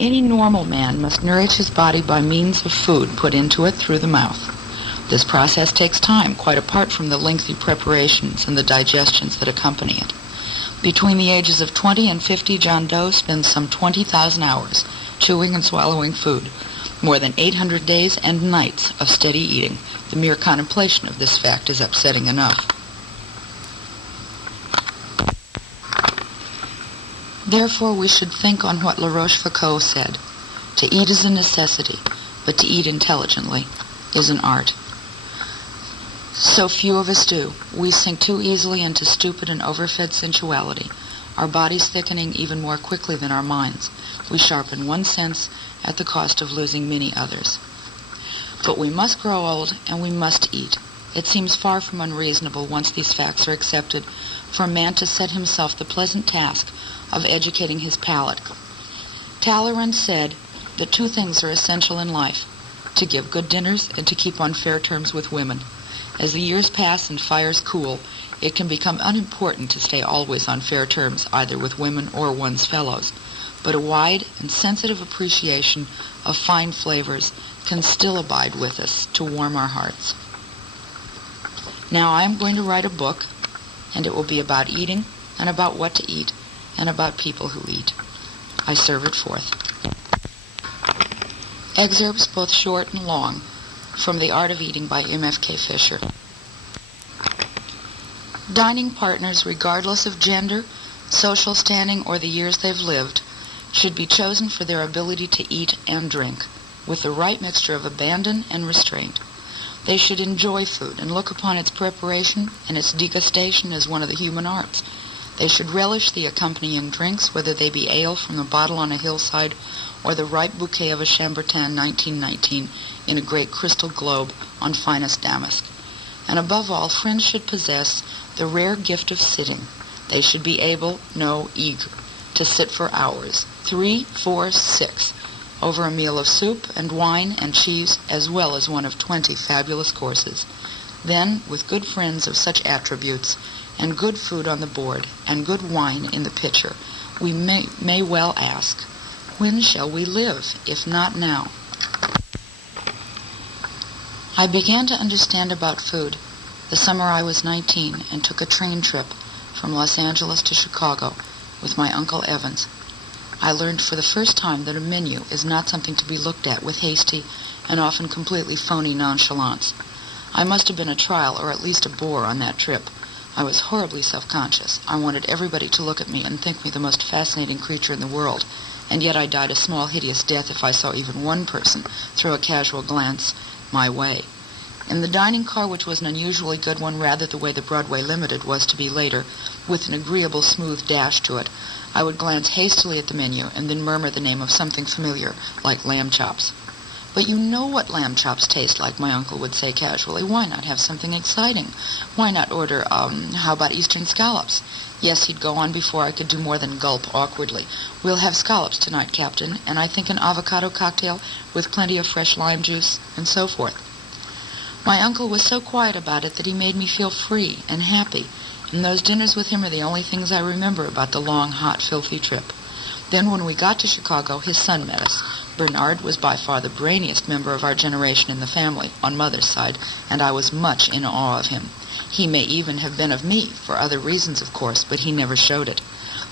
Any normal man must nourish his body by means of food put into it through the mouth. This process takes time, quite apart from the lengthy preparations and the digestions that accompany it. Between the ages of 20 and 50, John Doe spends some 20,000 hours chewing and swallowing food, more than 800 days and nights of steady eating. The mere contemplation of this fact is upsetting enough. Therefore, we should think on what La Rochefoucauld said. To eat is a necessity, but to eat intelligently is an art. So few of us do. We sink too easily into stupid and overfed sensuality, our bodies thickening even more quickly than our minds. We sharpen one sense at the cost of losing many others. But we must grow old, and we must eat. It seems far from unreasonable, once these facts are accepted, for a man to set himself the pleasant task of educating his palate. Talleyrand said that two things are essential in life: to give good dinners and to keep on fair terms with women. As the years pass and fires cool, it can become unimportant to stay always on fair terms, either with women or one's fellows. But a wide and sensitive appreciation of fine flavors can still abide with us to warm our hearts. Now I am going to write a book, and it will be about eating, and about what to eat, and about people who eat. I serve it forth. Excerpts, both short and long, from The Art of Eating by M.F.K. Fisher. Dining partners, regardless of gender, social standing, or the years they've lived, should be chosen for their ability to eat and drink, with the right mixture of abandon and restraint. They should enjoy food and look upon its preparation and its degustation as one of the human arts. They should relish the accompanying drinks, whether they be ale from the bottle on a hillside or the ripe bouquet of a Chambertin 1919 in a great crystal globe on finest damask. And above all, friends should possess the rare gift of sitting. They should be able, no, eager, to sit for hours, 3, 4, 6, over a meal of soup and wine and cheese, as well as one of 20 fabulous courses. Then, with good friends of such attributes, and good food on the board, and good wine in the pitcher, we may well ask, when shall we live, if not now? I began to understand about food the summer I was 19 and took a train trip from Los Angeles to Chicago with my Uncle Evans. I learned for the first time that a menu is not something to be looked at with hasty and often completely phony nonchalance. I must have been a trial or at least a bore on that trip. I was horribly self-conscious. I wanted everybody to look at me and think me the most fascinating creature in the world, and yet I died a small, hideous death if I saw even one person throw a casual glance my way. In the dining car, which was an unusually good one, rather the way the Broadway Limited was to be later, with an agreeable smooth dash to it, I would glance hastily at the menu and then murmur the name of something familiar, like lamb chops. But you know what lamb chops taste like, my uncle would say casually. Why not have something exciting? Why not order, how about Eastern scallops? Yes, he'd go on before I could do more than gulp awkwardly. We'll have scallops tonight, Captain, and I think an avocado cocktail with plenty of fresh lime juice, and so forth. My uncle was so quiet about it that he made me feel free and happy, and those dinners with him are the only things I remember about the long, hot, filthy trip. Then when we got to Chicago, his son met us. Bernard was by far the brainiest member of our generation in the family, on Mother's side, and I was much in awe of him. He may even have been of me, for other reasons, of course, but he never showed it.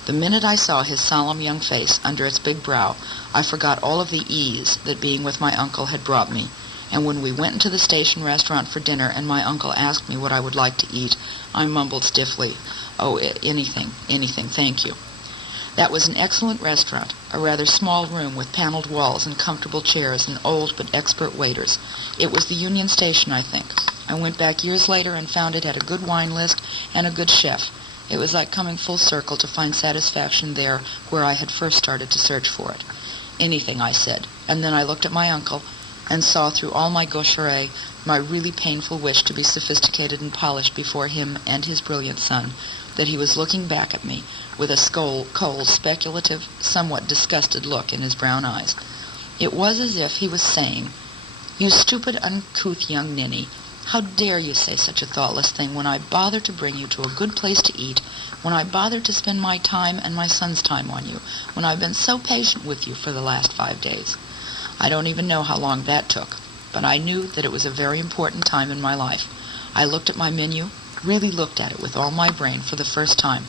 The minute I saw his solemn young face under its big brow, I forgot all of the ease that being with my uncle had brought me. And when we went into the station restaurant for dinner and my uncle asked me what I would like to eat, I mumbled stiffly, "Oh, anything, thank you." That was an excellent restaurant, a rather small room with paneled walls and comfortable chairs and old but expert waiters. It was the Union Station, I think. I went back years later and found it had a good wine list and a good chef. It was like coming full circle to find satisfaction there where I had first started to search for it. Anything, I said, and then I looked at my uncle and saw through all my gaucherie my really painful wish to be sophisticated and polished before him and his brilliant son, that he was looking back at me with a cold, speculative, somewhat disgusted look in his brown eyes. It was as if he was saying, "You stupid, uncouth young ninny, How dare you say such a thoughtless thing when I bother to bring you to a good place to eat, when I bother to spend my time and my son's time on you, when I've been so patient with you for the last 5 days. I don't even know how long that took, but I knew that it was a very important time in my life. I looked at my menu, really looked at it with all my brain for the first time.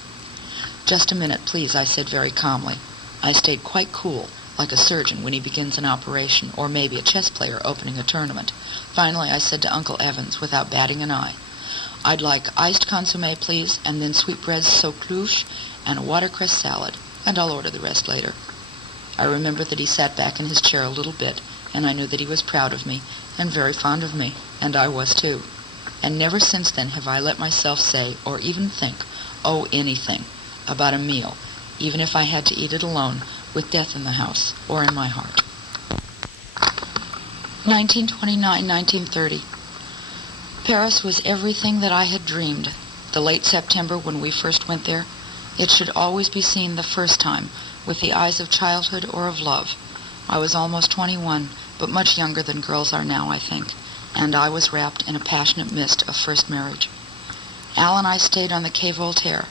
"Just a minute, please," I said very calmly. I stayed quite cool, like a surgeon when he begins an operation, or maybe a chess player opening a tournament. Finally, I said to Uncle Evans, without batting an eye, "I'd like iced consommé, please, and then sweetbreads sauclouche and a watercress salad, and I'll order the rest later." I remember that he sat back in his chair a little bit, and I knew that he was proud of me, and very fond of me, and I was too. And never since then have I let myself say, or even think, anything, about a meal, even if I had to eat it alone, with death in the house, or in my heart. 1929-1930. Paris was everything that I had dreamed. The late September when we first went there, it should always be seen the first time, with the eyes of childhood or of love. I was almost 21, but much younger than girls are now, I think, and I was wrapped in a passionate mist of first marriage. Al and I stayed on the Quai Voltaire.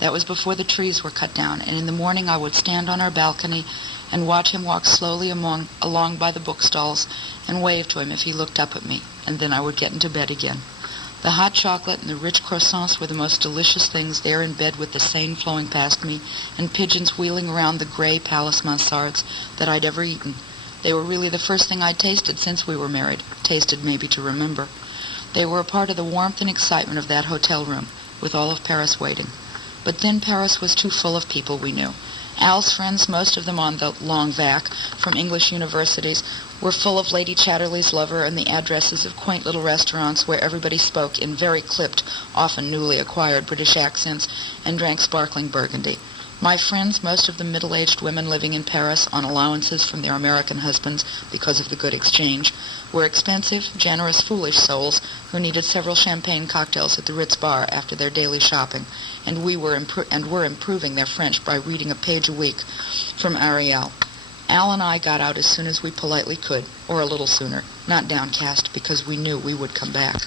That was before the trees were cut down, and in the morning I would stand on our balcony and watch him walk slowly along by the bookstalls and wave to him if he looked up at me, and then I would get into bed again. The hot chocolate and the rich croissants were the most delicious things there in bed with the Seine flowing past me and pigeons wheeling around the grey palace mansardes that I'd ever eaten. They were really the first thing I'd tasted since we were married, tasted maybe to remember. They were a part of the warmth and excitement of that hotel room, with all of Paris waiting. But then Paris was too full of people we knew. Al's friends, most of them on the long vac from English universities, were full of Lady Chatterley's Lover and the addresses of quaint little restaurants where everybody spoke in very clipped, often newly acquired British accents and drank sparkling Burgundy. My friends, most of them middle-aged women living in Paris on allowances from their American husbands because of the good exchange, were expensive, generous, foolish souls who needed several champagne cocktails at the Ritz bar after their daily shopping, and were improving their French by reading a page a week from Ariel. Al and I got out as soon as we politely could, or a little sooner, not downcast because we knew we would come back.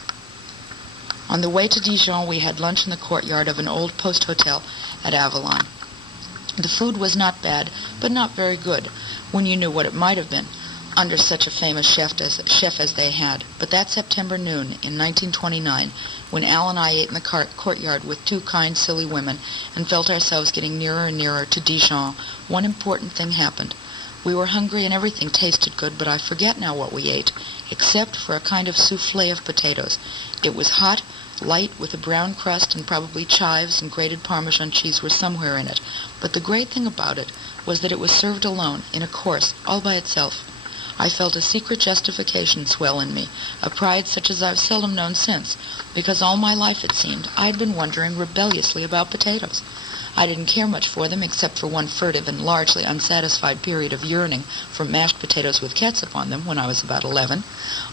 On the way to Dijon, we had lunch in the courtyard of an old post hotel at Avalon. The food was not bad, but not very good, when you knew what it might have been, under such a famous chef as they had. But that September noon in 1929, when Al and I ate in the courtyard with two kind, silly women, and felt ourselves getting nearer and nearer to Dijon, one important thing happened. We were hungry and everything tasted good, but I forget now what we ate, except for a kind of soufflé of potatoes. It was hot, light, with a brown crust, and probably chives and grated Parmesan cheese were somewhere in it. But the great thing about it was that it was served alone, in a course, all by itself. I felt a secret justification swell in me, a pride such as I've seldom known since, because all my life, it seemed, I'd been wondering rebelliously about potatoes. I didn't care much for them, except for one furtive and largely unsatisfied period of yearning for mashed potatoes with catsup on them when I was about 11.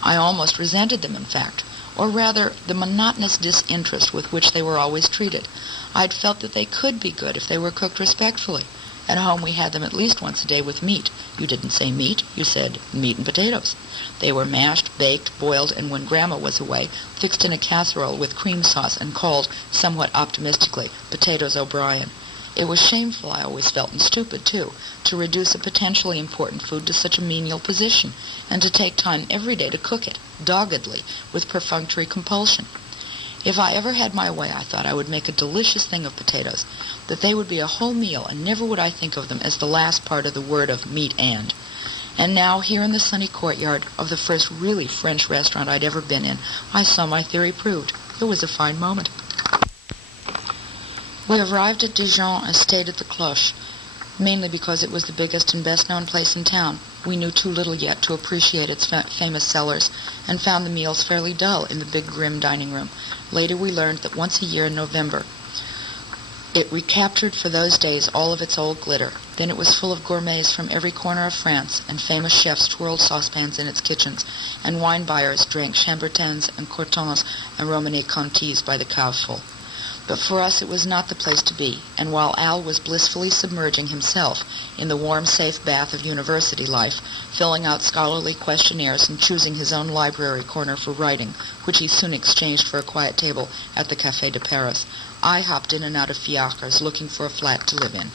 I almost resented them, in fact, or rather the monotonous disinterest with which they were always treated. I'd felt that they could be good if they were cooked respectfully. At home we had them at least once a day with meat. You didn't say meat, you said meat and potatoes. They were mashed, baked, boiled, and when Grandma was away, fixed in a casserole with cream sauce and called, somewhat optimistically, Potatoes O'Brien. It was shameful, I always felt, and stupid, too, to reduce a potentially important food to such a menial position, and to take time every day to cook it, doggedly, with perfunctory compulsion. If I ever had my way, I thought I would make a delicious thing of potatoes, that they would be a whole meal, and never would I think of them as the last part of the word of meat and. And now, here in the sunny courtyard of the first really French restaurant I'd ever been in, I saw my theory proved. It was a fine moment. We arrived at Dijon and stayed at the Cloche, mainly because it was the biggest and best-known place in town. We knew too little yet to appreciate its famous cellars, and found the meals fairly dull in the big, grim dining room. Later we learned that once a year in November, it recaptured for those days all of its old glitter. Then it was full of gourmets from every corner of France, and famous chefs twirled saucepans in its kitchens, and wine buyers drank Chambertins and Cortons and Romanée Contis by the cowful. But for us it was not the place to be, and while Al was blissfully submerging himself in the warm, safe bath of university life, filling out scholarly questionnaires and choosing his own library corner for writing, which he soon exchanged for a quiet table at the Café de Paris, I hopped in and out of fiacres looking for a flat to live in.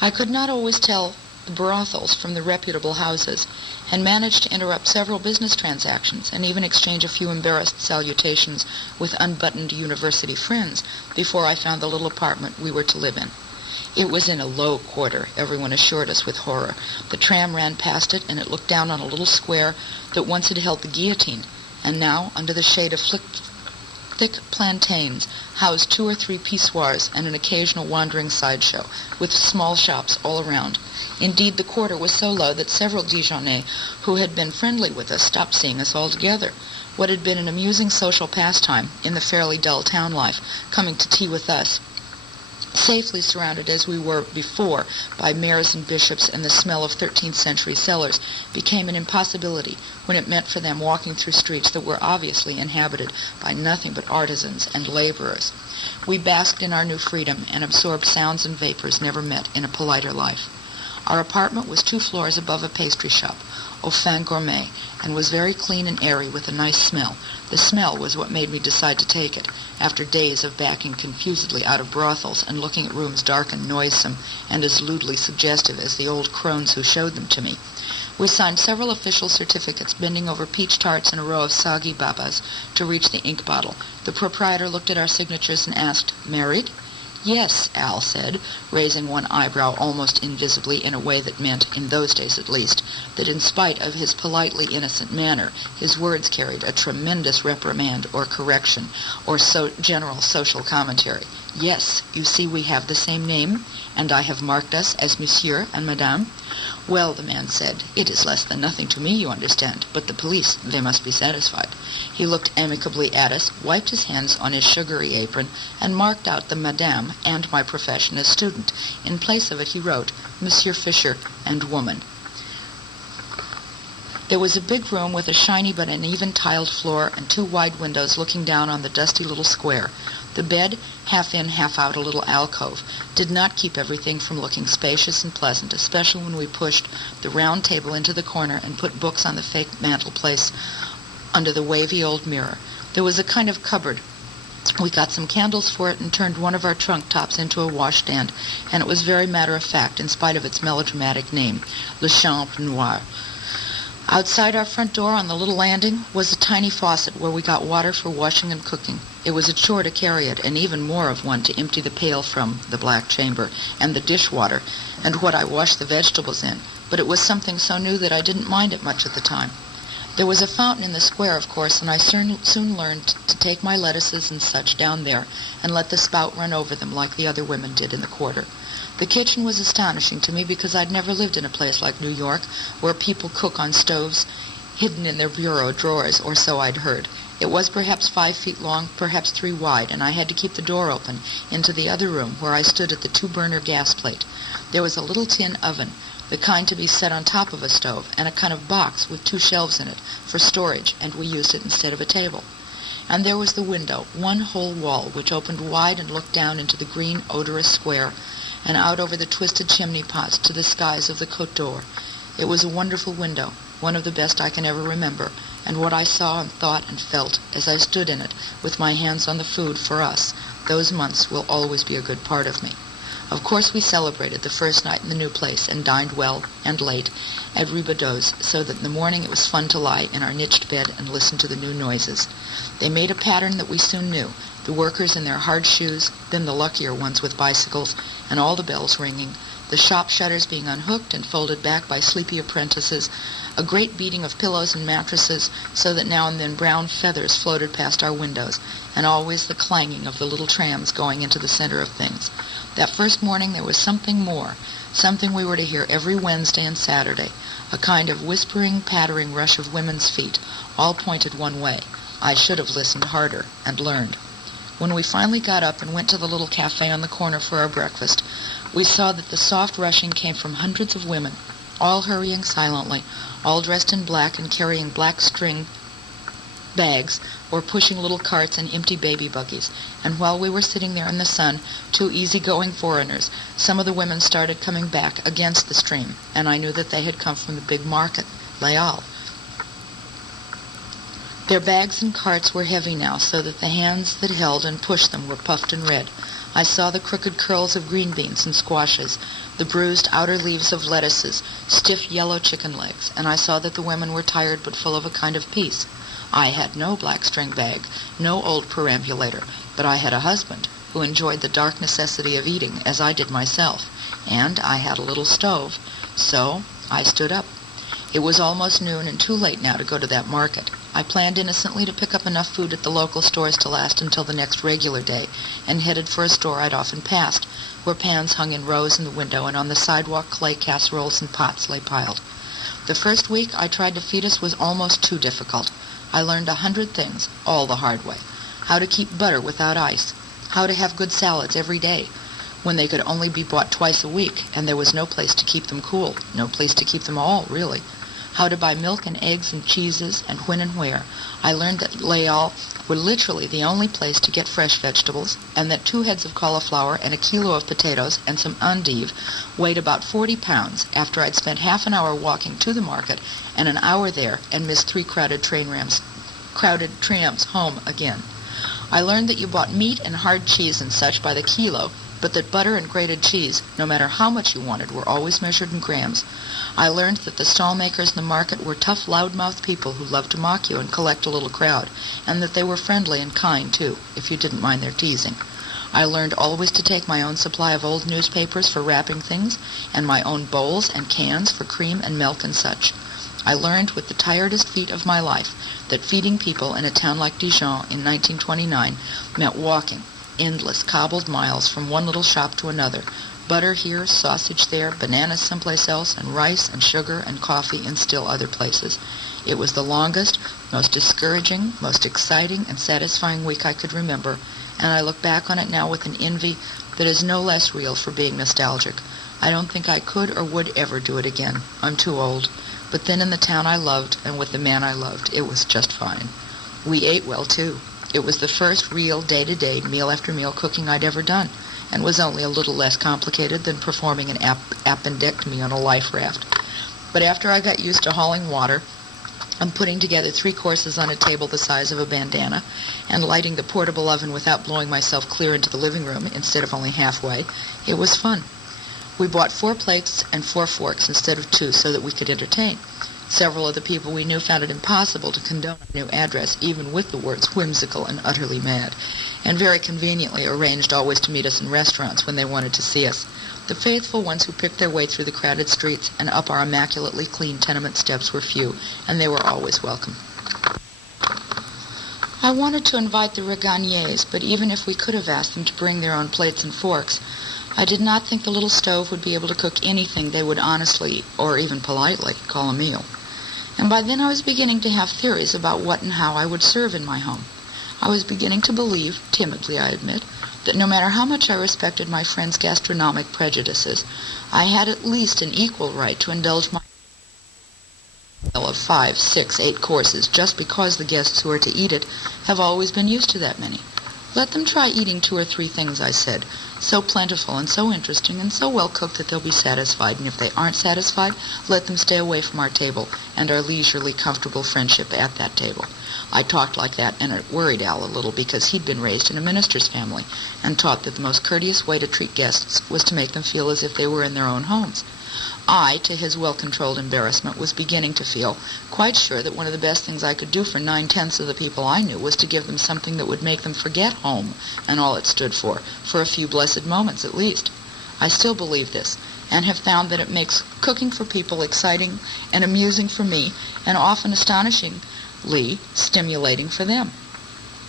I could not always tell the brothels from the reputable houses, and managed to interrupt several business transactions and even exchange a few embarrassed salutations with unbuttoned university friends before I found the little apartment we were to live in. It was in a low quarter, everyone assured us with horror. The tram ran past it, and it looked down on a little square that once had held the guillotine, and now, under the shade of thick plantains, housed 2 or 3 pissoirs and an occasional wandering sideshow, with small shops all around. Indeed, the quarter was so low that several Dijonnais who had been friendly with us stopped seeing us altogether. What had been an amusing social pastime in the fairly dull town life, coming to tea with us, safely surrounded as we were before by mayors and bishops and the smell of 13th century cellars, became an impossibility when it meant for them walking through streets that were obviously inhabited by nothing but artisans and laborers. We basked in our new freedom and absorbed sounds and vapors never met in a politer life. Our apartment was 2 floors above a pastry shop, au fin gourmet, and was very clean and airy with a nice smell. The smell was what made me decide to take it, after days of backing confusedly out of brothels and looking at rooms dark and noisome and as lewdly suggestive as the old crones who showed them to me. We signed several official certificates, bending over peach tarts and a row of soggy babas to reach the ink bottle. The proprietor looked at our signatures and asked, "Married?" "Yes," Al said, raising one eyebrow almost invisibly in a way that meant, in those days at least, that in spite of his politely innocent manner, his words carried a tremendous reprimand or correction or general social commentary. "Yes, you see we have the same name, and I have marked us as Monsieur and Madame." "Well," the man said, "it is less than nothing to me, you understand, but the police, they must be satisfied." He looked amicably at us, wiped his hands on his sugary apron, and marked out the Madame and my profession as student. In place of it he wrote, "Monsieur Fisher and woman." There was a big room with a shiny but uneven tiled floor and 2 wide windows looking down on the dusty little square. The bed, half in, half out, a little alcove, did not keep everything from looking spacious and pleasant, especially when we pushed the round table into the corner and put books on the fake mantelpiece under the wavy old mirror. There was a kind of cupboard. We got some candles for it and turned one of our trunk tops into a washstand, and it was very matter-of-fact in spite of its melodramatic name, Le Chambre Noire. Outside our front door on the little landing was a tiny faucet where we got water for washing and cooking. It was a chore to carry it, and even more of one to empty the pail from the black chamber, and the dishwater, and what I washed the vegetables in, but it was something so new that I didn't mind it much at the time. There was a fountain in the square, of course, and I soon learned to take my lettuces and such down there and let the spout run over them like the other women did in the quarter. The kitchen was astonishing to me because I'd never lived in a place like New York, where people cook on stoves hidden in their bureau drawers, or so I'd heard. It was perhaps 5 feet long, perhaps 3 wide, and I had to keep the door open into the other room where I stood at the 2-burner gas plate. There was a little tin oven, the kind to be set on top of a stove, and a kind of box with 2 shelves in it for storage, and we used it instead of a table. And there was the window, one whole wall, which opened wide and looked down into the green, odorous square, and out over the twisted chimney pots to the skies of the Côte d'Or. It was a wonderful window, one of the best I can ever remember, and what I saw and thought and felt as I stood in it with my hands on the food for us, those months will always be a good part of me. Of course we celebrated the first night in the new place and dined well and late at Ribadeau's, so that in the morning it was fun to lie in our niched bed and listen to the new noises. They made a pattern that we soon knew, the workers in their hard shoes, then the luckier ones with bicycles, and all the bells ringing, the shop shutters being unhooked and folded back by sleepy apprentices, a great beating of pillows and mattresses, so that now and then brown feathers floated past our windows, and always the clanging of the little trams going into the center of things. That first morning there was something more, something we were to hear every Wednesday and Saturday, a kind of whispering, pattering rush of women's feet, all pointed one way. I should have listened harder and learned. When we finally got up and went to the little cafe on the corner for our breakfast, we saw that the soft rushing came from hundreds of women, all hurrying silently, all dressed in black and carrying black string bags or pushing little carts and empty baby buggies. And while we were sitting there in the sun, two easy-going foreigners, some of the women started coming back against the stream, and I knew that they had come from the big market, Leal. Their bags and carts were heavy now, so that the hands that held and pushed them were puffed and red. I saw the crooked curls of green beans and squashes, the bruised outer leaves of lettuces, stiff yellow chicken legs, and I saw that the women were tired but full of a kind of peace. I had no black string bag, no old perambulator, but I had a husband who enjoyed the dark necessity of eating, as I did myself, and I had a little stove. So I stood up. It was almost noon and too late now to go to that market. I planned innocently to pick up enough food at the local stores to last until the next regular day, and headed for a store I'd often passed, where pans hung in rows in the window, and on the sidewalk clay casseroles and pots lay piled. The first week I tried to feed us was almost too difficult. I learned 100 things, all the hard way. How to keep butter without ice, how to have good salads every day, when they could only be bought twice a week, and there was no place to keep them cool, no place to keep them all, really. How to buy milk and eggs and cheeses, and when and where. I learned that Leal were literally the only place to get fresh vegetables, and that 2 heads of cauliflower and a kilo of potatoes and some endive weighed about 40 pounds after I'd spent half an hour walking to the market and an hour there and missed 3 crowded trams home again. I learned that you bought meat and hard cheese and such by the kilo, but that butter and grated cheese, no matter how much you wanted, were always measured in grams. I learned that the stall makers in the market were tough, loud-mouthed people who loved to mock you and collect a little crowd, and that they were friendly and kind, too, if you didn't mind their teasing. I learned always to take my own supply of old newspapers for wrapping things, and my own bowls and cans for cream and milk and such. I learned with the tiredest feat of my life that feeding people in a town like Dijon in 1929 meant walking endless cobbled miles from one little shop to another, butter here, sausage there, bananas someplace else, and rice and sugar and coffee in still other places. It was the longest, most discouraging, most exciting and satisfying week I could remember, and I look back on it now with an envy that is no less real for being nostalgic. I don't think I could or would ever do it again. I'm too old. But then in the town I loved, and with the man I loved, it was just fine. We ate well, too. It was the first real day-to-day, meal-after-meal cooking I'd ever done, and was only a little less complicated than performing an appendectomy on a life raft. But after I got used to hauling water, and putting together 3 courses on a table the size of a bandana, and lighting the portable oven without blowing myself clear into the living room instead of only halfway, it was fun. We bought 4 plates and 4 forks instead of 2 so that we could entertain. Several of the people we knew found it impossible to condone our new address, even with the words whimsical and utterly mad, and very conveniently arranged always to meet us in restaurants when they wanted to see us. The faithful ones who picked their way through the crowded streets and up our immaculately clean tenement steps were few, and they were always welcome. I wanted to invite the Regagniers, but even if we could have asked them to bring their own plates and forks, I did not think the little stove would be able to cook anything they would honestly, or even politely, call a meal. And by then I was beginning to have theories about what and how I would serve in my home. I was beginning to believe, timidly I admit, that no matter how much I respected my friends' gastronomic prejudices, I had at least an equal right to indulge my meal of 5, 6, 8 courses just because the guests who are to eat it have always been used to that many. Let them try eating 2 or 3 things, I said, so plentiful and so interesting and so well cooked that they'll be satisfied, and if they aren't satisfied, let them stay away from our table and our leisurely, comfortable friendship at that table. I talked like that, and it worried Al a little because he'd been raised in a minister's family and taught that the most courteous way to treat guests was to make them feel as if they were in their own homes. I, to his well-controlled embarrassment, was beginning to feel quite sure that one of the best things I could do for 9/10 of the people I knew was to give them something that would make them forget home and all it stood for a few blessed moments at least. I still believe this, and have found that it makes cooking for people exciting and amusing for me, and often astonishingly stimulating for them.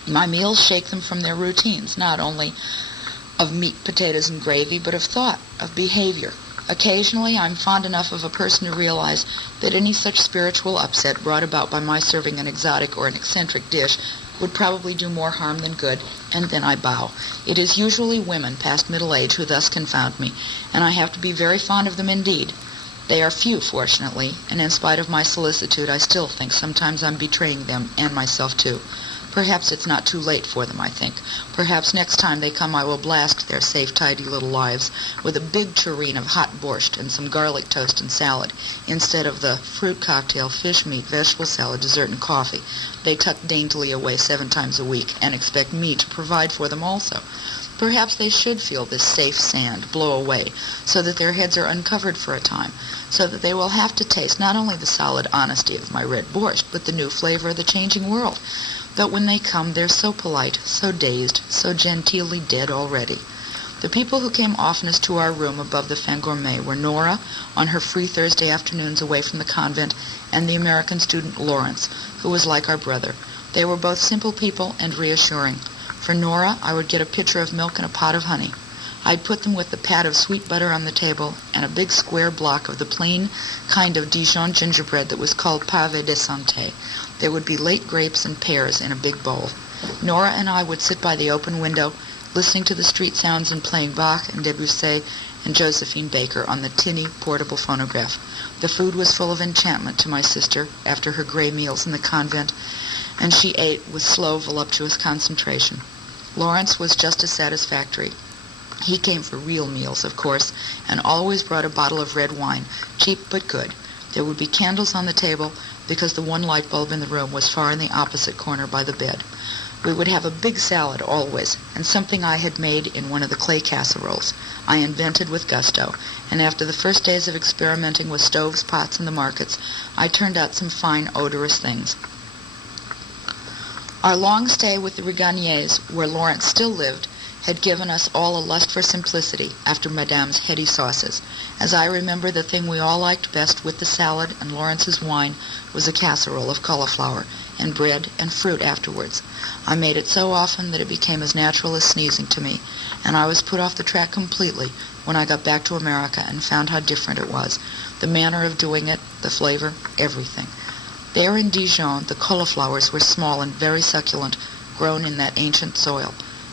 My meals shake them from their routines, not only of meat, potatoes, and gravy, but of thought, of behavior. Occasionally, I'm fond enough of a person to realize that any such spiritual upset brought about by my serving an exotic or an eccentric dish would probably do more harm than good, and then I bow. It is usually women past middle age who thus confound me, and I have to be very fond of them indeed. They are few, fortunately, and in spite of my solicitude, I still think sometimes I'm betraying them and myself too. Perhaps it's not too late for them, I think. Perhaps next time they come I will blast their safe, tidy little lives with a big tureen of hot borscht and some garlic toast and salad, instead of the fruit cocktail, fish meat, vegetable salad, dessert, and coffee they tuck daintily away 7 times a week and expect me to provide for them also. Perhaps they should feel this safe sand blow away, so that their heads are uncovered for a time, so that they will have to taste not only the solid honesty of my red borscht, but the new flavor of the changing world. But when they come, they're so polite, so dazed, so genteelly dead already. The people who came oftenest to our room above the Fin Gourmet were Nora, on her free Thursday afternoons away from the convent, and the American student Lawrence, who was like our brother. They were both simple people and reassuring. For Nora, I would get a pitcher of milk and a pot of honey. I'd put them with the pat of sweet butter on the table and a big square block of the plain kind of Dijon gingerbread that was called pavé de santé. There would be late grapes and pears in a big bowl. Nora and I would sit by the open window, listening to the street sounds and playing Bach and Debussy and Josephine Baker on the tinny, portable phonograph. The food was full of enchantment to my sister after her gray meals in the convent, and she ate with slow, voluptuous concentration. Lawrence was just as satisfactory. He came for real meals, of course, and always brought a bottle of red wine, cheap but good. There would be candles on the table, because the one light bulb in the room was far in the opposite corner by the bed. We would have a big salad always, and something I had made in one of the clay casseroles. I invented with gusto, and after the first days of experimenting with stoves, pots, and the markets, I turned out some fine, odorous things. Our long stay with the Regagniers, where Lawrence still lived, had given us all a lust for simplicity after Madame's heady sauces. As I remember, the thing we all liked best with the salad and Lawrence's wine was a casserole of cauliflower, and bread and fruit afterwards. I made it so often that it became as natural as sneezing to me, and I was put off the track completely when I got back to America and found how different it was. The manner of doing it, the flavor, everything. There in Dijon, the cauliflowers were small and very succulent, grown in that ancient soil.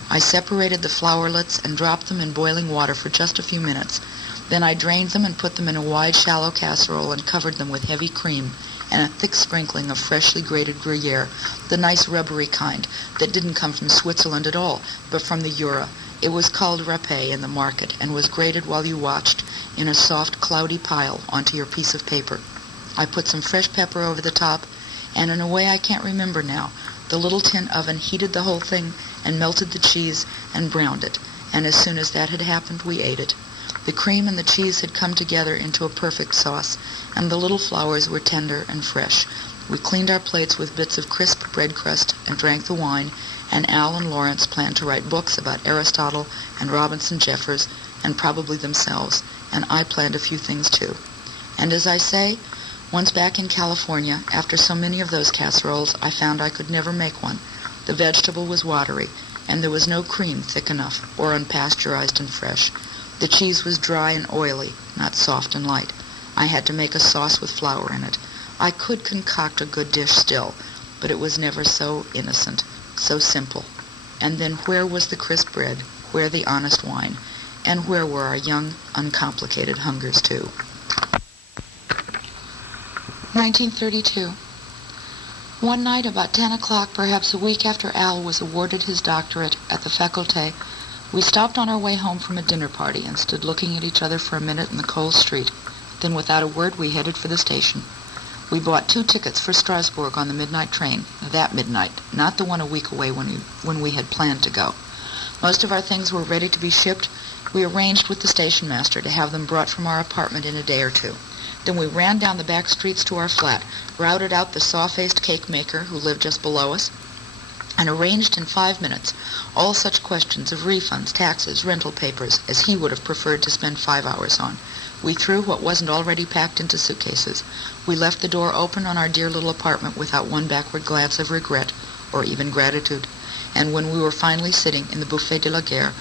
I separated the flowerlets and dropped them in boiling water for just a few minutes. Then I drained them and put them in a wide, shallow casserole and covered them with heavy cream and a thick sprinkling of freshly grated Gruyere, the nice rubbery kind that didn't come from Switzerland at all, but from the Jura. It was called râpé in the market and was grated while you watched in a soft, cloudy pile onto your piece of paper. I put some fresh pepper over the top, and in a way I can't remember now, the little tin oven heated the whole thing and melted the cheese and browned it, and as soon as that had happened, we ate it. The cream and the cheese had come together into a perfect sauce, and the little flowers were tender and fresh. We cleaned our plates with bits of crisp bread crust and drank the wine, and Al and Lawrence planned to write books about Aristotle and Robinson Jeffers, and probably themselves, and I planned a few things too. And as I say, once back in California, after so many of those casseroles, I found I could never make one. The vegetable was watery, and there was no cream thick enough, or unpasteurized and fresh. The cheese was dry and oily, not soft and light. I had to make a sauce with flour in it. I could concoct a good dish still, but it was never so innocent, so simple. And then where was the crisp bread, where the honest wine, and where were our young, uncomplicated hungers too? 1932. One night about 10 o'clock, perhaps a week after Al was awarded his doctorate at the Faculté, we stopped on our way home from a dinner party and stood looking at each other for a minute in the cold street. Then without a word we headed for the station. We bought 2 tickets for Strasbourg on the midnight train, that midnight, not the one a week away when we had planned to go. Most of our things were ready to be shipped. We arranged with the station master to have them brought from our apartment in a day or 2. Then we ran down the back streets to our flat, routed out the saw-faced cake maker who lived just below us, and arranged in 5 minutes all such questions of refunds, taxes, rental papers, as he would have preferred to spend 5 hours on. We threw what wasn't already packed into suitcases. We left the door open on our dear little apartment without one backward glance of regret or even gratitude. And when we were finally sitting in the Buffet de la Guerre,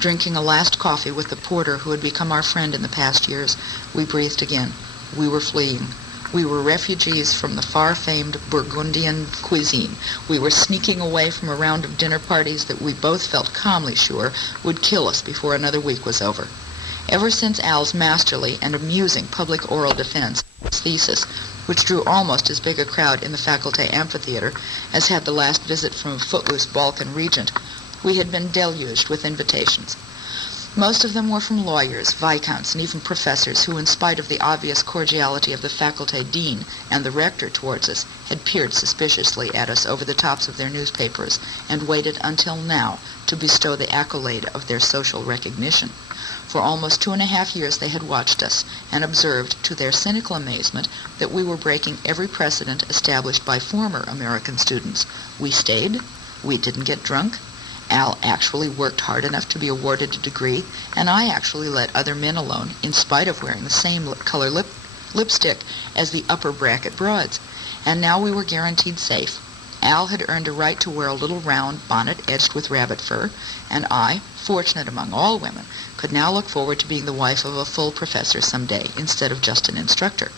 drinking a last coffee with the porter who had become our friend in the past years, we breathed again. We were fleeing. We were refugees from the far-famed Burgundian cuisine. We were sneaking away from a round of dinner parties that we both felt calmly sure would kill us before another week was over. Ever since Al's masterly and amusing public oral defense thesis, which drew almost as big a crowd in the faculty amphitheater as had the last visit from a footloose Balkan regent, we had been deluged with invitations. Most of them were from lawyers, viscounts, and even professors who, in spite of the obvious cordiality of the faculty dean and the rector towards us, had peered suspiciously at us over the tops of their newspapers and waited until now to bestow the accolade of their social recognition. For almost 2.5 years they had watched us and observed, to their cynical amazement, that we were breaking every precedent established by former American students. We stayed. We didn't get drunk. Al actually worked hard enough to be awarded a degree, and I actually let other men alone, in spite of wearing the same color lipstick as the upper bracket broads. And now we were guaranteed safe. Al had earned a right to wear a little round bonnet edged with rabbit fur, and I, fortunate among all women, could now look forward to being the wife of a full professor some day, instead of just an instructor.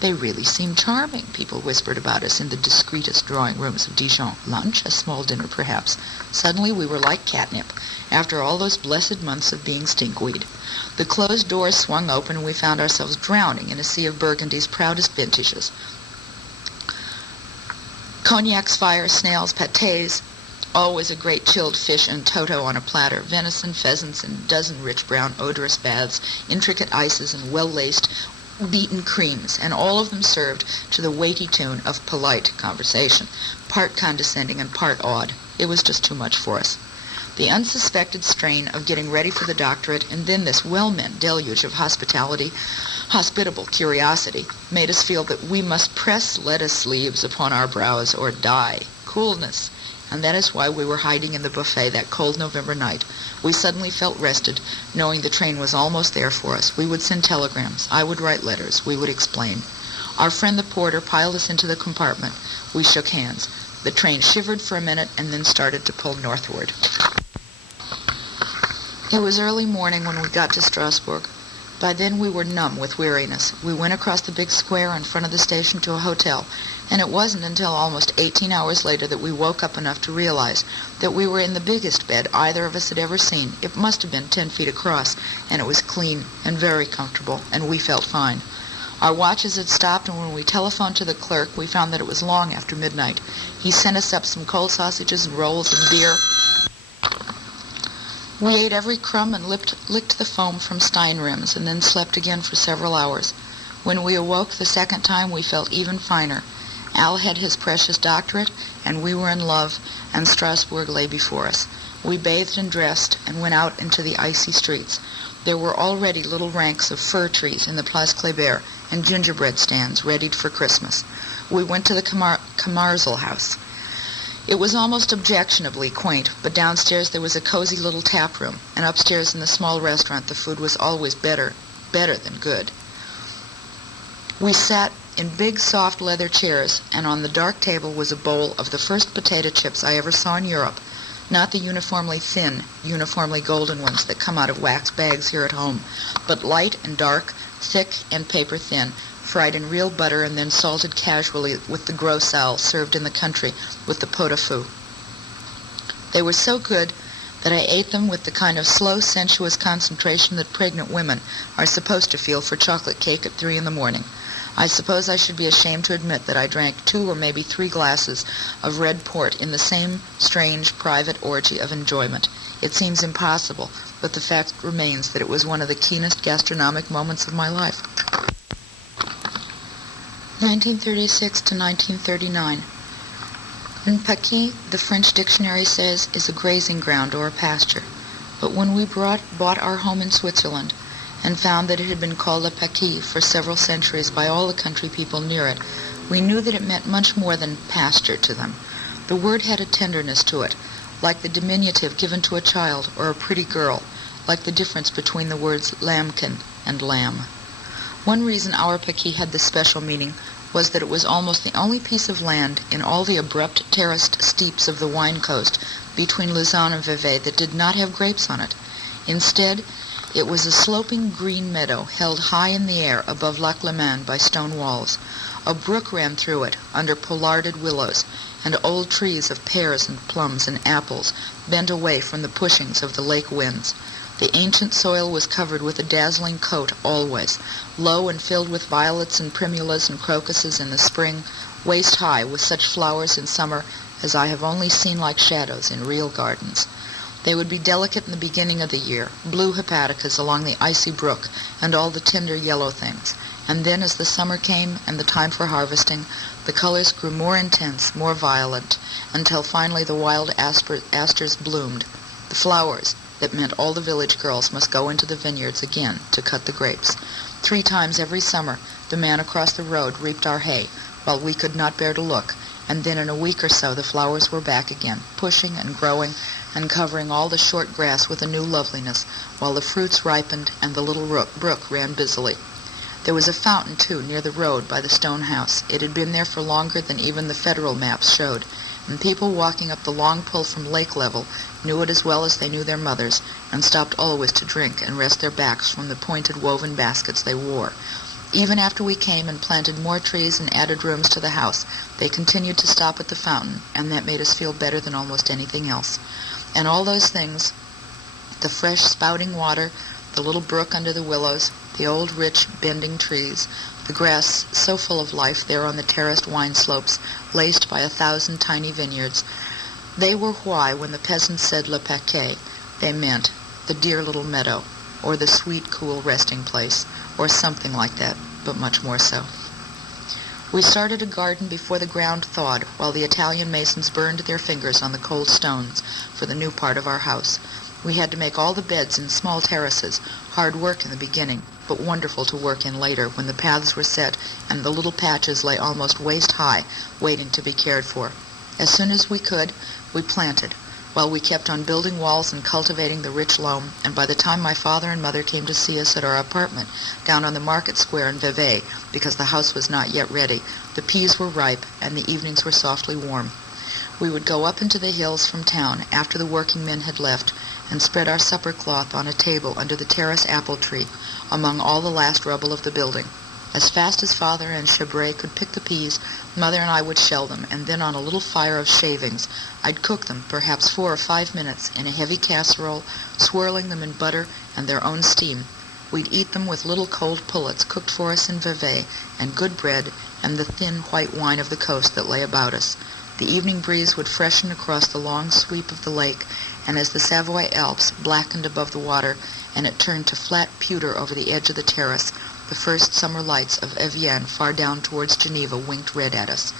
They really seemed charming, people whispered about us in the discreetest drawing rooms of Dijon. Lunch, a small dinner perhaps. Suddenly we were like catnip, after all those blessed months of being stinkweed. The closed doors swung open and we found ourselves drowning in a sea of Burgundy's proudest vintages. Cognacs, fire, snails, pâtés, always a great chilled fish and toto on a platter, venison, pheasants, and a dozen rich brown odorous baths, intricate ices, and well-laced beaten creams, and all of them served to the weighty tune of polite conversation, part condescending and part awed. It was just too much for us. The unsuspected strain of getting ready for the doctorate, and then this well-meant deluge of hospitable curiosity, made us feel that we must press lettuce leaves upon our brows or die. Coolness. And that is why we were hiding in the buffet that cold November night. We suddenly felt rested, knowing the train was almost there for us. We would send telegrams. I would write letters. We would explain. Our friend the porter piled us into the compartment. We shook hands. The train shivered for a minute and then started to pull northward. It was early morning when we got to Strasbourg. By then we were numb with weariness. We went across the big square in front of the station to a hotel, and it wasn't until almost 18 hours later that we woke up enough to realize that we were in the biggest bed either of us had ever seen. It must have been 10 feet across, and it was clean and very comfortable, and we felt fine. Our watches had stopped, and when we telephoned to the clerk, we found that it was long after midnight. He sent us up some cold sausages and rolls and beer. We ate every crumb and licked the foam from stein rims, and then slept again for several hours. When we awoke the second time, we felt even finer. Al had his precious doctorate, and we were in love, and Strasbourg lay before us. We bathed and dressed, and went out into the icy streets. There were already little ranks of fir trees in the Place Kléber, and gingerbread stands readied for Christmas. We went to the Kammersel house. It was almost objectionably quaint, but downstairs there was a cozy little tap room, and upstairs in the small restaurant the food was always better than good. We sat in big soft leather chairs, and on the dark table was a bowl of the first potato chips I ever saw in Europe, not the uniformly thin, uniformly golden ones that come out of wax bags here at home, but light and dark, thick and paper thin, fried in real butter and then salted casually with the gros sel served in the country with the pot-au-feu. They were so good that I ate them with the kind of slow, sensuous concentration that pregnant women are supposed to feel for chocolate cake at 3 a.m. I suppose I should be ashamed to admit that I drank 2 or maybe 3 glasses of red port in the same strange, private orgy of enjoyment. It seems impossible, but the fact remains that it was one of the keenest gastronomic moments of my life. 1936 to 1939. In Paquis, the French dictionary says, is a grazing ground or a pasture. But when we bought our home in Switzerland and found that it had been called a Paquis for several centuries by all the country people near it, we knew that it meant much more than pasture to them. The word had a tenderness to it, like the diminutive given to a child or a pretty girl, like the difference between the words lambkin and lamb. One reason our Paquis had this special meaning was that it was almost the only piece of land in all the abrupt terraced steeps of the wine coast between Lausanne and Vevey that did not have grapes on it. Instead, it was a sloping green meadow held high in the air above Lac Le Mans by stone walls. A brook ran through it under pollarded willows, and old trees of pears and plums and apples bent away from the pushings of the lake winds. The ancient soil was covered with a dazzling coat always, low and filled with violets and primulas and crocuses in the spring, waist-high with such flowers in summer as I have only seen like shadows in real gardens. They would be delicate in the beginning of the year, blue hepaticas along the icy brook, and all the tender yellow things. And then as the summer came and the time for harvesting, the colors grew more intense, more violent, until finally the wild asters bloomed, the flowers that meant all the village girls must go into the vineyards again to cut the grapes. 3 times every summer the man across the road reaped our hay, while we could not bear to look, and then in a week or so the flowers were back again, pushing and growing and covering all the short grass with a new loveliness, while the fruits ripened and the little brook ran busily. There was a fountain, too, near the road by the stone house. It had been there for longer than even the federal maps showed, and people walking up the long pull from lake level knew it as well as they knew their mothers, and stopped always to drink and rest their backs from the pointed woven baskets they wore. Even after we came and planted more trees and added rooms to the house, they continued to stop at the fountain, and that made us feel better than almost anything else. And all those things, the fresh spouting water, the little brook under the willows, the old rich bending trees, the grass so full of life there on the terraced wine slopes, laced by 1,000 tiny vineyards, they were why, when the peasants said le paquet, they meant the dear little meadow, or the sweet, cool resting place, or something like that, but much more so. We started a garden before the ground thawed, while the Italian masons burned their fingers on the cold stones for the new part of our house. We had to make all the beds in small terraces, hard work in the beginning, but wonderful to work in later, when the paths were set and the little patches lay almost waist-high, waiting to be cared for. As soon as we could, we planted, while we kept on building walls and cultivating the rich loam, and by the time my father and mother came to see us at our apartment down on the market square in Vevey, because the house was not yet ready, the peas were ripe and the evenings were softly warm. We would go up into the hills from town after the working men had left, and spread our supper cloth on a table under the terrace apple tree, among all the last rubble of the building. As fast as Father and Chebret could pick the peas, Mother and I would shell them, and then on a little fire of shavings I'd cook them, perhaps 4 or 5 minutes, in a heavy casserole, swirling them in butter and their own steam. We'd eat them with little cold pullets cooked for us in Vevey, and good bread, and the thin white wine of the coast that lay about us. The evening breeze would freshen across the long sweep of the lake, and as the Savoy Alps blackened above the water, and it turned to flat pewter over the edge of the terrace, the first summer lights of Evian far down towards Geneva winked red at us.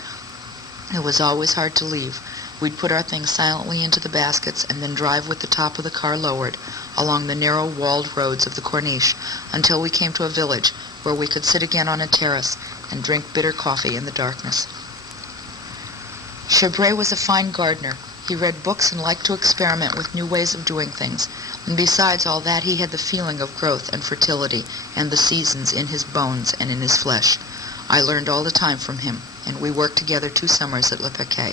It was always hard to leave. We'd put our things silently into the baskets and then drive with the top of the car lowered along the narrow walled roads of the Corniche until we came to a village where we could sit again on a terrace and drink bitter coffee in the darkness. Chebret was a fine gardener. He read books and liked to experiment with new ways of doing things, and besides all that he had the feeling of growth and fertility and the seasons in his bones and in his flesh. I learned all the time from him, and we worked together 2 summers at Le Paquet.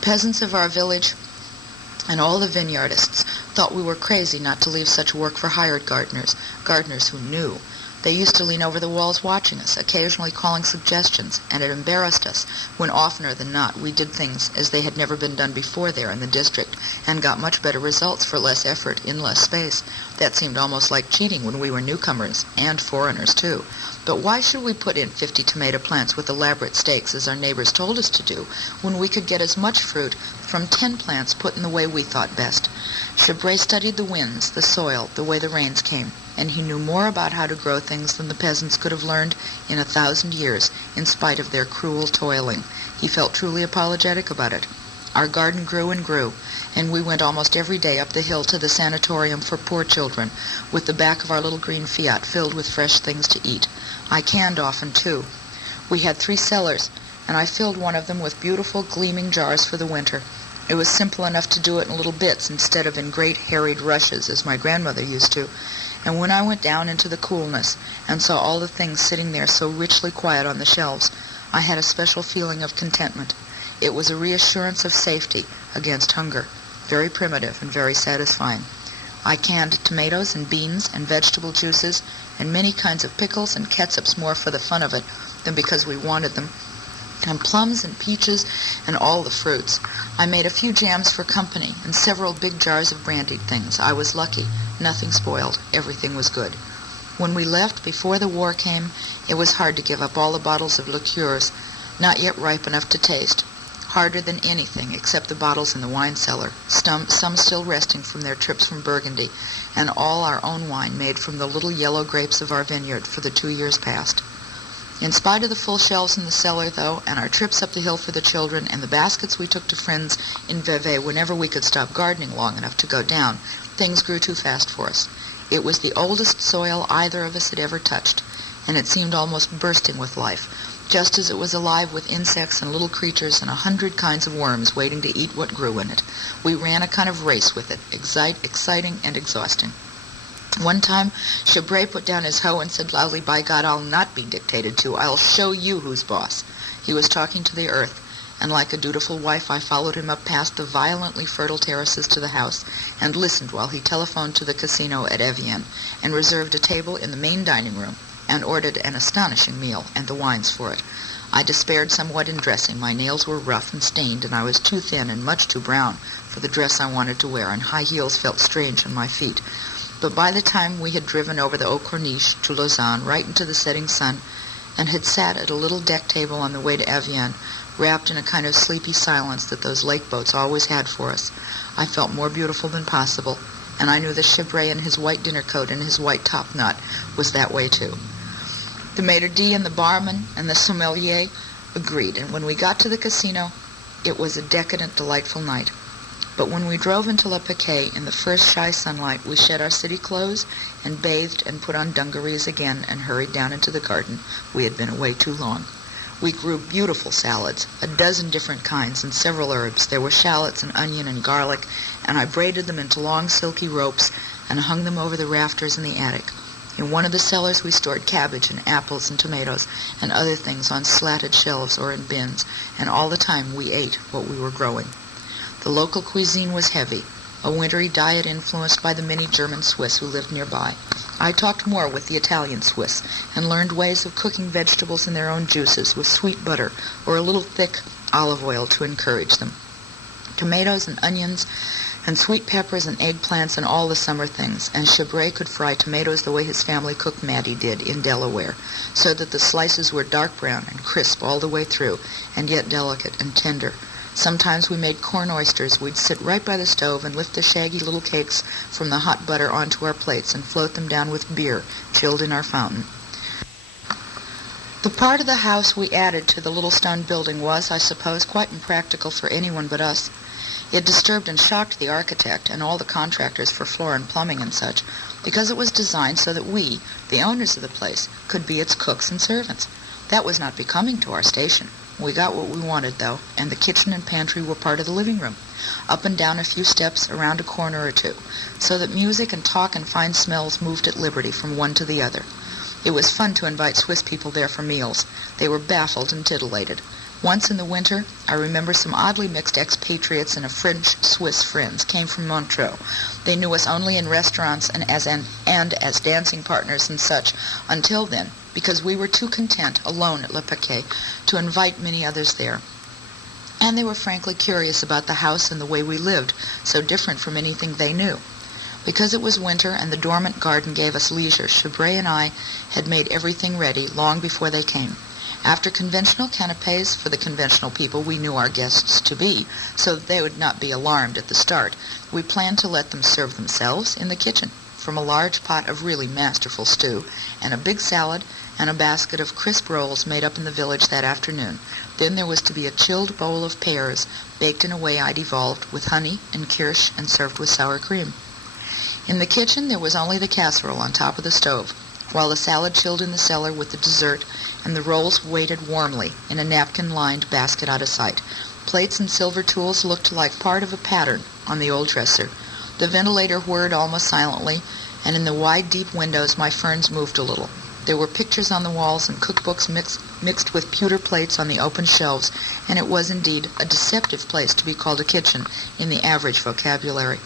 Peasants of our village and all the vineyardists thought we were crazy not to leave such work for hired gardeners who knew. They used to lean over the walls watching us, occasionally calling suggestions, and it embarrassed us when oftener than not we did things as they had never been done before there in the district, and got much better results for less effort in less space. That seemed almost like cheating when we were newcomers, and foreigners too. But why should we put in 50 tomato plants with elaborate stakes, as our neighbors told us to do, when we could get as much fruit from 10 plants put in the way we thought best? Chebret studied the winds, the soil, the way the rains came, and he knew more about how to grow things than the peasants could have learned in 1,000 years, in spite of their cruel toiling. He felt truly apologetic about it. Our garden grew and grew, and we went almost every day up the hill to the sanatorium for poor children, with the back of our little green Fiat filled with fresh things to eat. I canned often, too. We had 3 cellars, and I filled one of them with beautiful, gleaming jars for the winter. It was simple enough to do it in little bits instead of in great harried rushes, as my grandmother used to. And when I went down into the coolness and saw all the things sitting there so richly quiet on the shelves, I had a special feeling of contentment. It was a reassurance of safety against hunger, very primitive and very satisfying. I canned tomatoes and beans and vegetable juices and many kinds of pickles and catsups more for the fun of it than because we wanted them. and plums and peaches and all the fruits. I made a few jams for company and several big jars of brandied things. I was lucky. Nothing spoiled. Everything was good. When we left before the war came, it was hard to give up all the bottles of liqueurs, not yet ripe enough to taste. Harder than anything except the bottles in the wine cellar, some still resting from their trips from Burgundy, and all our own wine made from the little yellow grapes of our vineyard for the 2 years past. In spite of the full shelves in the cellar, though, and our trips up the hill for the children, and the baskets we took to friends in Vevey whenever we could stop gardening long enough to go down, things grew too fast for us. It was the oldest soil either of us had ever touched, and it seemed almost bursting with life, just as it was alive with insects and little creatures and 100 kinds of worms waiting to eat what grew in it. We ran a kind of race with it, exciting and exhausting. One time, Chabray put down his hoe and said loudly, "By God, I'll not be dictated to. I'll show you who's boss." He was talking to the earth, and like a dutiful wife, I followed him up past the violently fertile terraces to the house, and listened while he telephoned to the casino at Evian, and reserved a table in the main dining room, and ordered an astonishing meal, and the wines for it. I despaired somewhat in dressing. My nails were rough and stained, and I was too thin and much too brown for the dress I wanted to wear, and high heels felt strange on my feet. But by the time we had driven over the Haute Corniche to Lausanne, right into the setting sun, and had sat at a little deck table on the way to Evian, wrapped in a kind of sleepy silence that those lake boats always had for us, I felt more beautiful than possible, and I knew that Chabray in his white dinner coat and his white topknot was that way too. The maitre d' and the barman and the sommelier agreed, and when we got to the casino, it was a decadent, delightful night. But when we drove into Le Paquet in the first shy sunlight, we shed our city clothes and bathed and put on dungarees again and hurried down into the garden. We had been away too long. We grew beautiful salads, a dozen different kinds and several herbs. There were shallots and onion and garlic, and I braided them into long silky ropes and hung them over the rafters in the attic. In one of the cellars we stored cabbage and apples and tomatoes and other things on slatted shelves or in bins, and all the time we ate what we were growing. The local cuisine was heavy, a wintry diet influenced by the many German Swiss who lived nearby. I talked more with the Italian Swiss and learned ways of cooking vegetables in their own juices with sweet butter or a little thick olive oil to encourage them. Tomatoes and onions and sweet peppers and eggplants and all the summer things, and Chabray could fry tomatoes the way his family cook Mattie did in Delaware, so that the slices were dark brown and crisp all the way through, and yet delicate and tender. Sometimes we made corn oysters. We'd sit right by the stove and lift the shaggy little cakes from the hot butter onto our plates and float them down with beer, chilled in our fountain. The part of the house we added to the little stone building was, I suppose, quite impractical for anyone but us. It disturbed and shocked the architect and all the contractors for floor and plumbing and such, because it was designed so that we, the owners of the place, could be its cooks and servants. That was not becoming to our station. We got what we wanted, though, and the kitchen and pantry were part of the living room, up and down a few steps, around a corner or two, so that music and talk and fine smells moved at liberty from one to the other. It was fun to invite Swiss people there for meals. They were baffled and titillated. Once in the winter, I remember some oddly mixed expatriates and a French-Swiss friends came from Montreux. They knew us only in restaurants and as dancing partners and such until then, because we were too content, alone at Le Paquet, to invite many others there. And they were frankly curious about the house and the way we lived, so different from anything they knew. Because it was winter and the dormant garden gave us leisure, Chabray and I had made everything ready long before they came. After conventional canapés for the conventional people we knew our guests to be, so that they would not be alarmed at the start, we planned to let them serve themselves in the kitchen, from a large pot of really masterful stew, and a big salad, and a basket of crisp rolls made up in the village that afternoon. Then there was to be a chilled bowl of pears, baked in a way I'd evolved, with honey and kirsch, and served with sour cream. In the kitchen there was only the casserole on top of the stove, while the salad chilled in the cellar with the dessert, and the rolls waited warmly in a napkin-lined basket out of sight. Plates and silver tools looked like part of a pattern on the old dresser. The ventilator whirred almost silently, and in the wide, deep windows my ferns moved a little. There were pictures on the walls and cookbooks mixed with pewter plates on the open shelves, and it was indeed a deceptive place to be called a kitchen in the average vocabulary.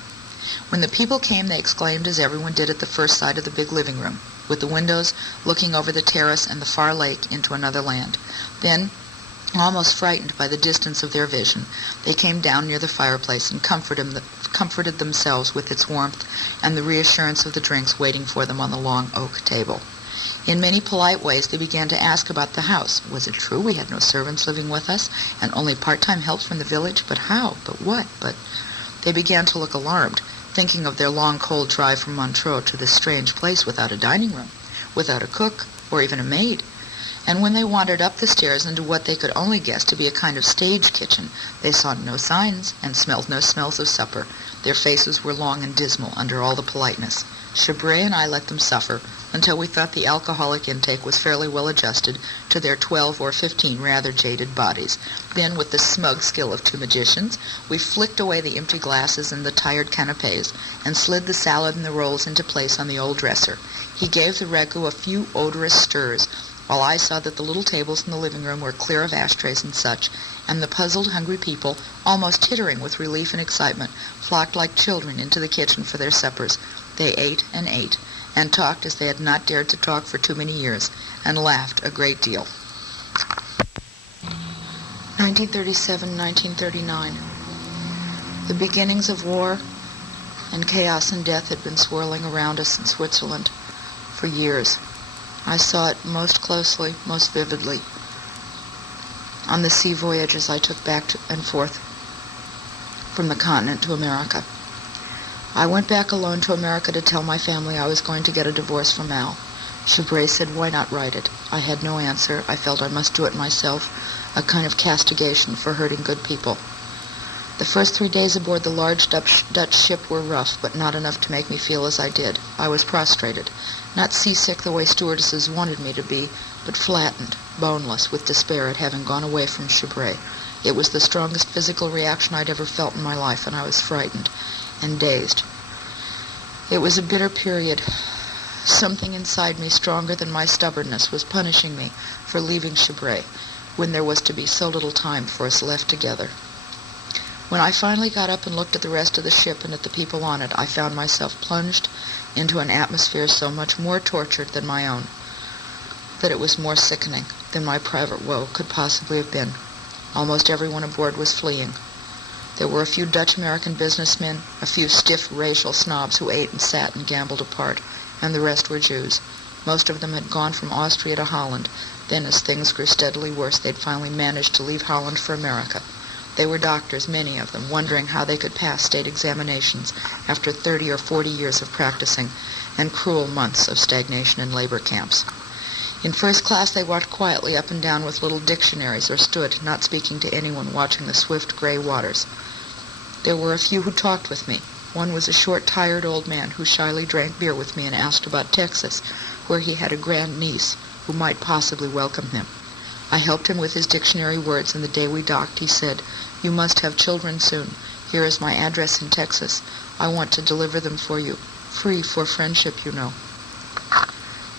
When the people came, they exclaimed, as everyone did at the first sight of the big living room, with the windows looking over the terrace and the far lake into another land. Then, Almost frightened by the distance of their vision, they came down near the fireplace and comforted themselves with its warmth and the reassurance of the drinks waiting for them on the long oak table. In many polite ways they began to ask about the house. Was it true we had no servants living with us, and only part-time help from the village? But how? But what? But they began to look alarmed, thinking of their long cold drive from Montreux to this strange place without a dining room, without a cook, or even a maid. And when they wandered up the stairs into what they could only guess to be a kind of stage kitchen, they saw no signs and smelled no smells of supper. Their faces were long and dismal under all the politeness. Chabray and I let them suffer until we thought the alcoholic intake was fairly well adjusted to their 12 or 15 rather jaded bodies. Then, with the smug skill of two magicians, we flicked away the empty glasses and the tired canapes and slid the salad and the rolls into place on the old dresser. He gave the ragout a few odorous stirs, while I saw that the little tables in the living room were clear of ashtrays and such, and the puzzled, hungry people, almost tittering with relief and excitement, flocked like children into the kitchen for their suppers. They ate, and talked as they had not dared to talk for too many years, and laughed a great deal. 1937-1939. The beginnings of war and chaos and death had been swirling around us in Switzerland for years. I saw it most closely, most vividly, on the sea voyages I took back and forth from the continent to America. I went back alone to America to tell my family I was going to get a divorce from Al. Chabray said, "Why not write it?" I had no answer. I felt I must do it myself, a kind of castigation for hurting good people. The first 3 days aboard the large Dutch ship were rough, but not enough to make me feel as I did. I was prostrated, not seasick the way stewardesses wanted me to be, but flattened, boneless, with despair at having gone away from Chabray. It was the strongest physical reaction I'd ever felt in my life, and I was frightened and dazed. It was a bitter period. Something inside me, stronger than my stubbornness, was punishing me for leaving Chabray, when there was to be so little time for us left together. When I finally got up and looked at the rest of the ship and at the people on it, I found myself plunged into an atmosphere so much more tortured than my own, that it was more sickening than my private woe could possibly have been. Almost everyone aboard was fleeing. There were a few Dutch-American businessmen, a few stiff racial snobs who ate and sat and gambled apart, and the rest were Jews. Most of them had gone from Austria to Holland. Then, as things grew steadily worse, they'd finally managed to leave Holland for America. They were doctors, many of them, wondering how they could pass state examinations after 30 or 40 years of practicing and cruel months of stagnation in labor camps. In first class, they walked quietly up and down with little dictionaries or stood, not speaking to anyone, watching the swift gray waters. There were a few who talked with me. One was a short, tired old man who shyly drank beer with me and asked about Texas, where he had a grandniece who might possibly welcome him. I helped him with his dictionary words, and the day we docked, he said, "You must have children soon. Here is my address in Texas. I want to deliver them for you. Free for friendship, you know."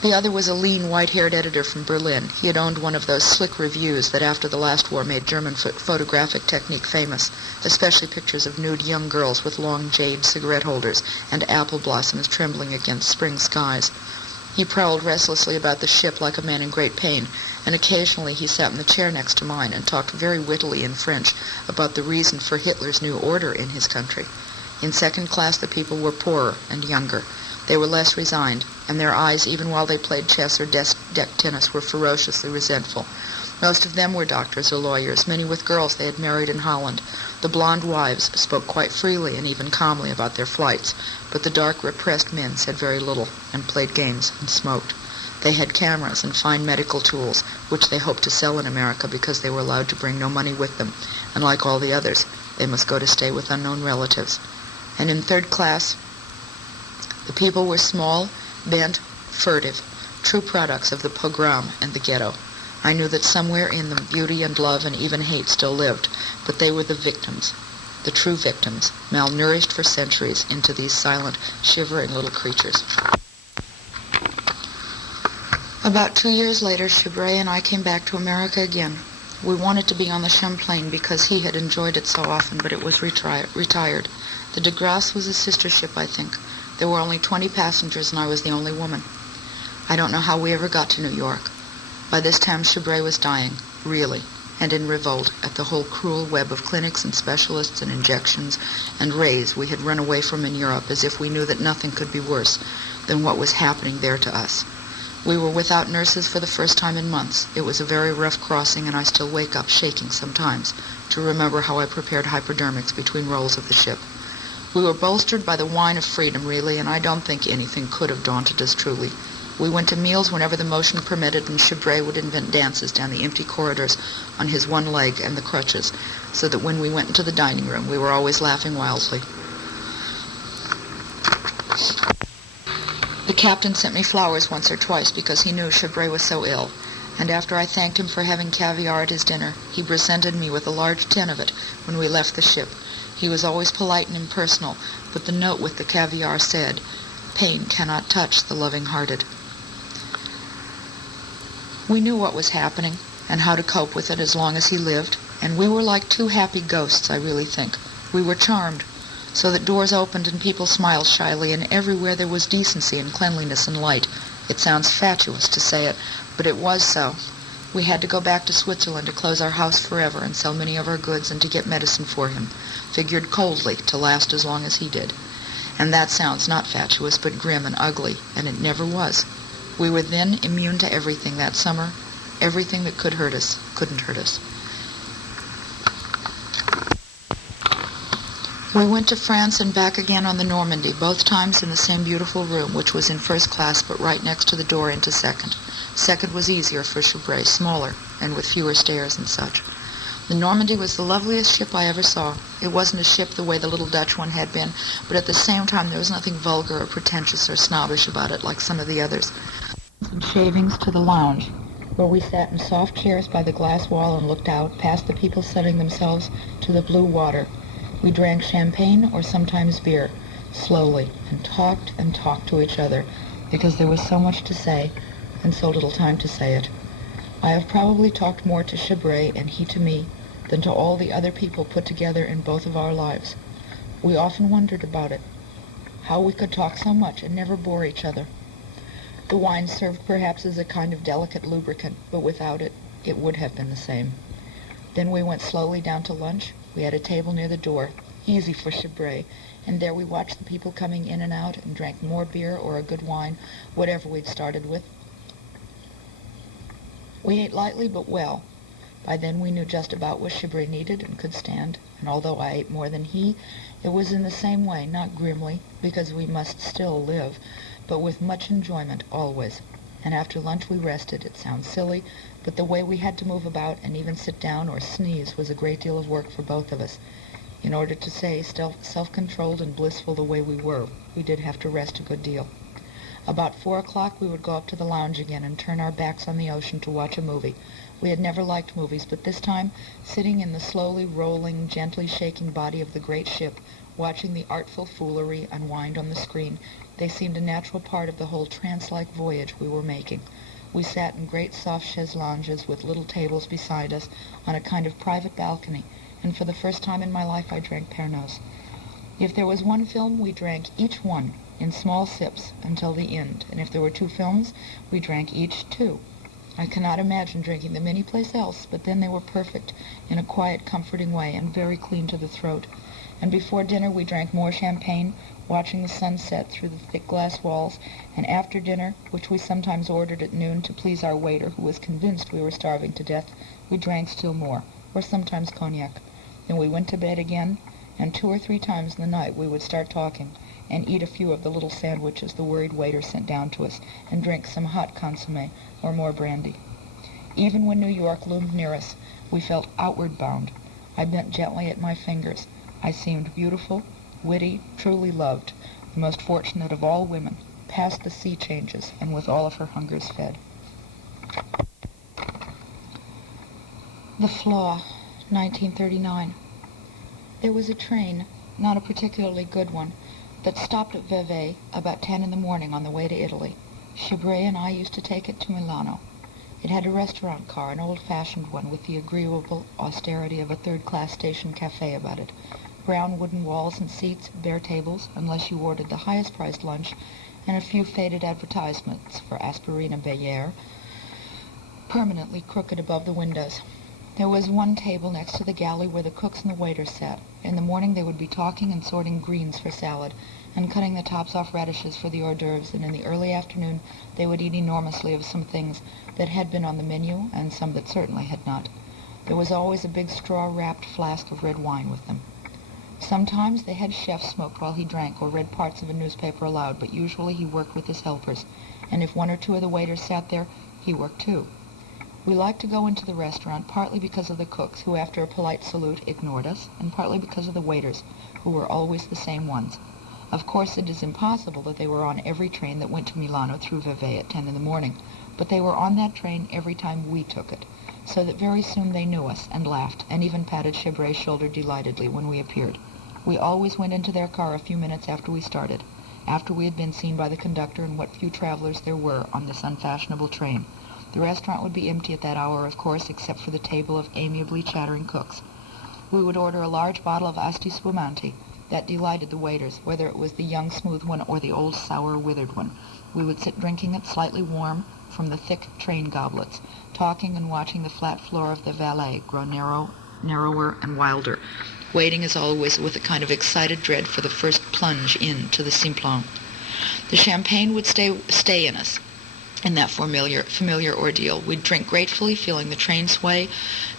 The other was a lean, white-haired editor from Berlin. He had owned one of those slick reviews that after the last war made German photographic technique famous, especially pictures of nude young girls with long jade cigarette holders and apple blossoms trembling against spring skies. He prowled restlessly about the ship like a man in great pain, and occasionally he sat in the chair next to mine and talked very wittily in French about the reason for Hitler's new order in his country. In second class, the people were poorer and younger. They were less resigned, and their eyes, even while they played chess or deck tennis, were ferociously resentful. Most of them were doctors or lawyers, many with girls they had married in Holland. The blonde wives spoke quite freely and even calmly about their flights, but the dark, repressed men said very little and played games and smoked. They had cameras and fine medical tools, which they hoped to sell in America because they were allowed to bring no money with them, and like all the others, they must go to stay with unknown relatives. And in third class, the people were small, bent, furtive, true products of the pogrom and the ghetto. I knew that somewhere in them beauty and love and even hate still lived, but they were the victims, the true victims, malnourished for centuries into these silent, shivering little creatures. About 2 years later, Chabray and I came back to America again. We wanted to be on the Champlain because he had enjoyed it so often, but it was retired. The De Grasse was a sister ship, I think. There were only 20 passengers, and I was the only woman. I don't know how we ever got to New York. By this time, Chabray was dying, really, and in revolt at the whole cruel web of clinics and specialists and injections and rays we had run away from in Europe, as if we knew that nothing could be worse than what was happening there to us. We were without nurses for the first time in months. It was a very rough crossing, and I still wake up shaking sometimes to remember how I prepared hypodermics between rolls of the ship. We were bolstered by the wine of freedom, really, and I don't think anything could have daunted us truly. We went to meals whenever the motion permitted, and Chibray would invent dances down the empty corridors on his one leg and the crutches, so that when we went into the dining room, we were always laughing wildly. The captain sent me flowers once or twice because he knew Chibray was so ill, and after I thanked him for having caviar at his dinner, he presented me with a large tin of it when we left the ship. He was always polite and impersonal, but the note with the caviar said, "Pain cannot touch the loving-hearted." We knew what was happening and how to cope with it as long as he lived, and we were like two happy ghosts, I really think. We were charmed, so that doors opened and people smiled shyly, and everywhere there was decency and cleanliness and light. It sounds fatuous to say it, but it was so. We had to go back to Switzerland to close our house forever and sell many of our goods and to get medicine for him, figured coldly to last as long as he did. And that sounds not fatuous, but grim and ugly, and it never was. We were then immune to everything that summer. Everything that could hurt us couldn't hurt us. We went to France and back again on the Normandy, both times in the same beautiful room, which was in first class but right next to the door into second. Second was easier for Chibray, smaller, and with fewer stairs and such. The Normandy was the loveliest ship I ever saw. It wasn't a ship the way the little Dutch one had been, but at the same time there was nothing vulgar or pretentious or snobbish about it like some of the others. And shavings to the lounge, where we sat in soft chairs by the glass wall and looked out, past the people setting themselves to the blue water. We drank champagne or sometimes beer, slowly, and talked to each other, because there was so much to say and so little time to say it. I have probably talked more to Chibray and he to me than to all the other people put together in both of our lives. We often wondered about it, how we could talk so much and never bore each other. The wine served perhaps as a kind of delicate lubricant, but without it, it would have been the same. Then we went slowly down to lunch. We had a table near the door, easy for Chibray, and there we watched the people coming in and out and drank more beer or a good wine, whatever we'd started with. We ate lightly but well. By then we knew just about what Chibray needed and could stand, and although I ate more than he, it was in the same way, not grimly, because we must still live, but with much enjoyment always. And after lunch we rested. It sounds silly, but the way we had to move about and even sit down or sneeze was a great deal of work for both of us. In order to stay self-controlled and blissful the way we were, we did have to rest a good deal. About 4 o'clock we would go up to the lounge again and turn our backs on the ocean to watch a movie. We had never liked movies, but this time, sitting in the slowly rolling, gently shaking body of the great ship, watching the artful foolery unwind on the screen, they seemed a natural part of the whole trance-like voyage we were making. We sat in great soft chaise lounges with little tables beside us on a kind of private balcony, and for the first time in my life I drank Pernod. If there was one film, we drank each one in small sips until the end, and if there were 2 films, we drank each 2. I cannot imagine drinking them any place else, but then they were perfect, in a quiet, comforting way, and very clean to the throat. And before dinner we drank more champagne, watching the sun set through the thick glass walls, and after dinner, which we sometimes ordered at noon to please our waiter, who was convinced we were starving to death, we drank still more, or sometimes cognac. Then we went to bed again, and 2 or 3 times in the night we would start talking, and eat a few of the little sandwiches the worried waiter sent down to us, and drink some hot consommé or more brandy. Even when New York loomed near us, we felt outward bound. I bent gently at my fingers. I seemed beautiful, witty, truly loved, the most fortunate of all women, past the sea changes, and with all of her hungers fed. The Flaw, 1939. There was a train, not a particularly good one, that stopped at Vevey about 10 in the morning on the way to Italy. Chibray and I used to take it to Milano. It had a restaurant car, an old-fashioned one, with the agreeable austerity of a third-class station cafe about it. Brown wooden walls and seats, bare tables, unless you ordered the highest-priced lunch, and a few faded advertisements for aspirina Bayer, permanently crooked above the windows. There was one table next to the galley where the cooks and the waiters sat. In the morning they would be talking and sorting greens for salad, and cutting the tops off radishes for the hors d'oeuvres, and in the early afternoon they would eat enormously of some things that had been on the menu and some that certainly had not. There was always a big straw-wrapped flask of red wine with them. Sometimes the head chef smoked while he drank or read parts of a newspaper aloud, but usually he worked with his helpers, and if one or two of the waiters sat there, he worked too. We liked to go into the restaurant partly because of the cooks, who after a polite salute ignored us, and partly because of the waiters, who were always the same ones. Of course, it is impossible that they were on every train that went to Milano through Vevey at 10 in the morning, but they were on that train every time we took it, so that very soon they knew us and laughed, and even patted Chebray's shoulder delightedly when we appeared. We always went into their car a few minutes after we started, after we had been seen by the conductor and what few travelers there were on this unfashionable train. The restaurant would be empty at that hour, of course, except for the table of amiably chattering cooks. We would order a large bottle of Asti Spumante. That delighted the waiters, whether it was the young smooth one or the old sour withered one. We would sit drinking it slightly warm from the thick train goblets, talking and watching the flat floor of the Valais grow narrower and wilder, waiting as always with a kind of excited dread for the first plunge into the Simplon. The champagne would stay in us. In that familiar ordeal, we'd drink gratefully, feeling the train sway,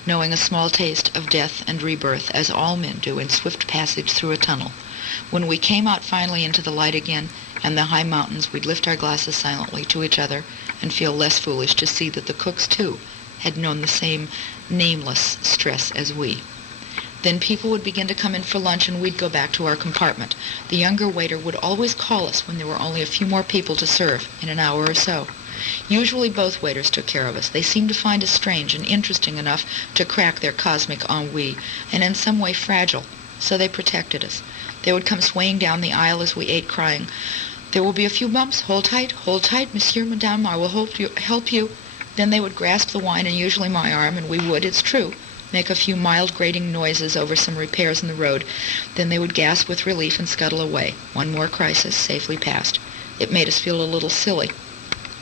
knowing a small taste of death and rebirth, as all men do in swift passage through a tunnel. When we came out finally into the light again, and the high mountains, we'd lift our glasses silently to each other, and feel less foolish to see that the cooks, too, had known the same nameless stress as we. Then people would begin to come in for lunch, and we'd go back to our compartment. The younger waiter would always call us when there were only a few more people to serve, in an hour or so. Usually both waiters took care of us. They seemed to find us strange and interesting enough to crack their cosmic ennui, and in some way fragile, so they protected us. They would come swaying down the aisle as we ate, crying, "There will be a few bumps. Hold tight, monsieur, madame, I will help you." Then they would grasp the wine and usually my arm, and we would, it's true, make a few mild grating noises over some repairs in the road. Then they would gasp with relief and scuttle away. One more crisis safely passed. It made us feel a little silly.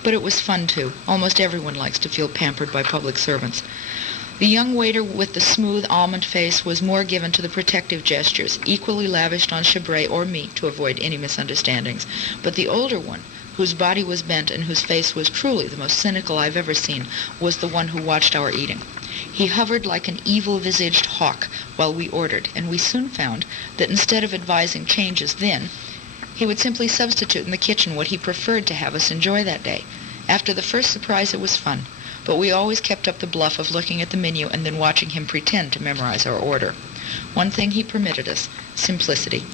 But it was fun, too. Almost everyone likes to feel pampered by public servants. The young waiter with the smooth almond face was more given to the protective gestures, equally lavished on Chabray or me to avoid any misunderstandings. But the older one, whose body was bent and whose face was truly the most cynical I've ever seen, was the one who watched our eating. He hovered like an evil-visaged hawk while we ordered, and we soon found that instead of advising changes then, he would simply substitute in the kitchen what he preferred to have us enjoy that day. After the first surprise it was fun, but we always kept up the bluff of looking at the menu and then watching him pretend to memorize our order. One thing he permitted us, simplicity.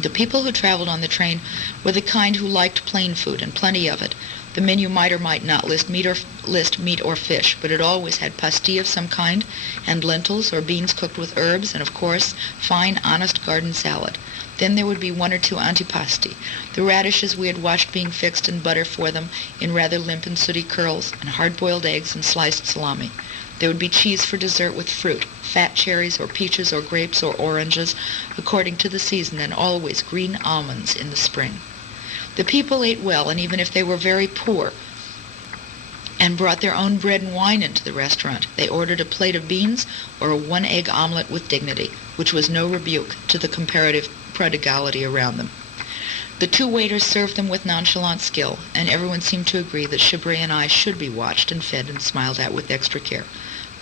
The people who traveled on the train were the kind who liked plain food, and plenty of it. The menu might or might not list meat or fish, but it always had pasty of some kind, and lentils or beans cooked with herbs, and of course, fine, honest garden salad. Then there would be one or two antipasti, the radishes we had watched being fixed in butter for them in rather limp and sooty curls, and hard-boiled eggs and sliced salami. There would be cheese for dessert with fruit, fat cherries or peaches or grapes or oranges, according to the season, and always green almonds in the spring. The people ate well, and even if they were very poor, and brought their own bread and wine into the restaurant, they ordered a plate of beans or a one-egg omelet with dignity, which was no rebuke to the comparative prodigality around them. The two waiters served them with nonchalant skill, and everyone seemed to agree that Chabray and I should be watched and fed and smiled at with extra care.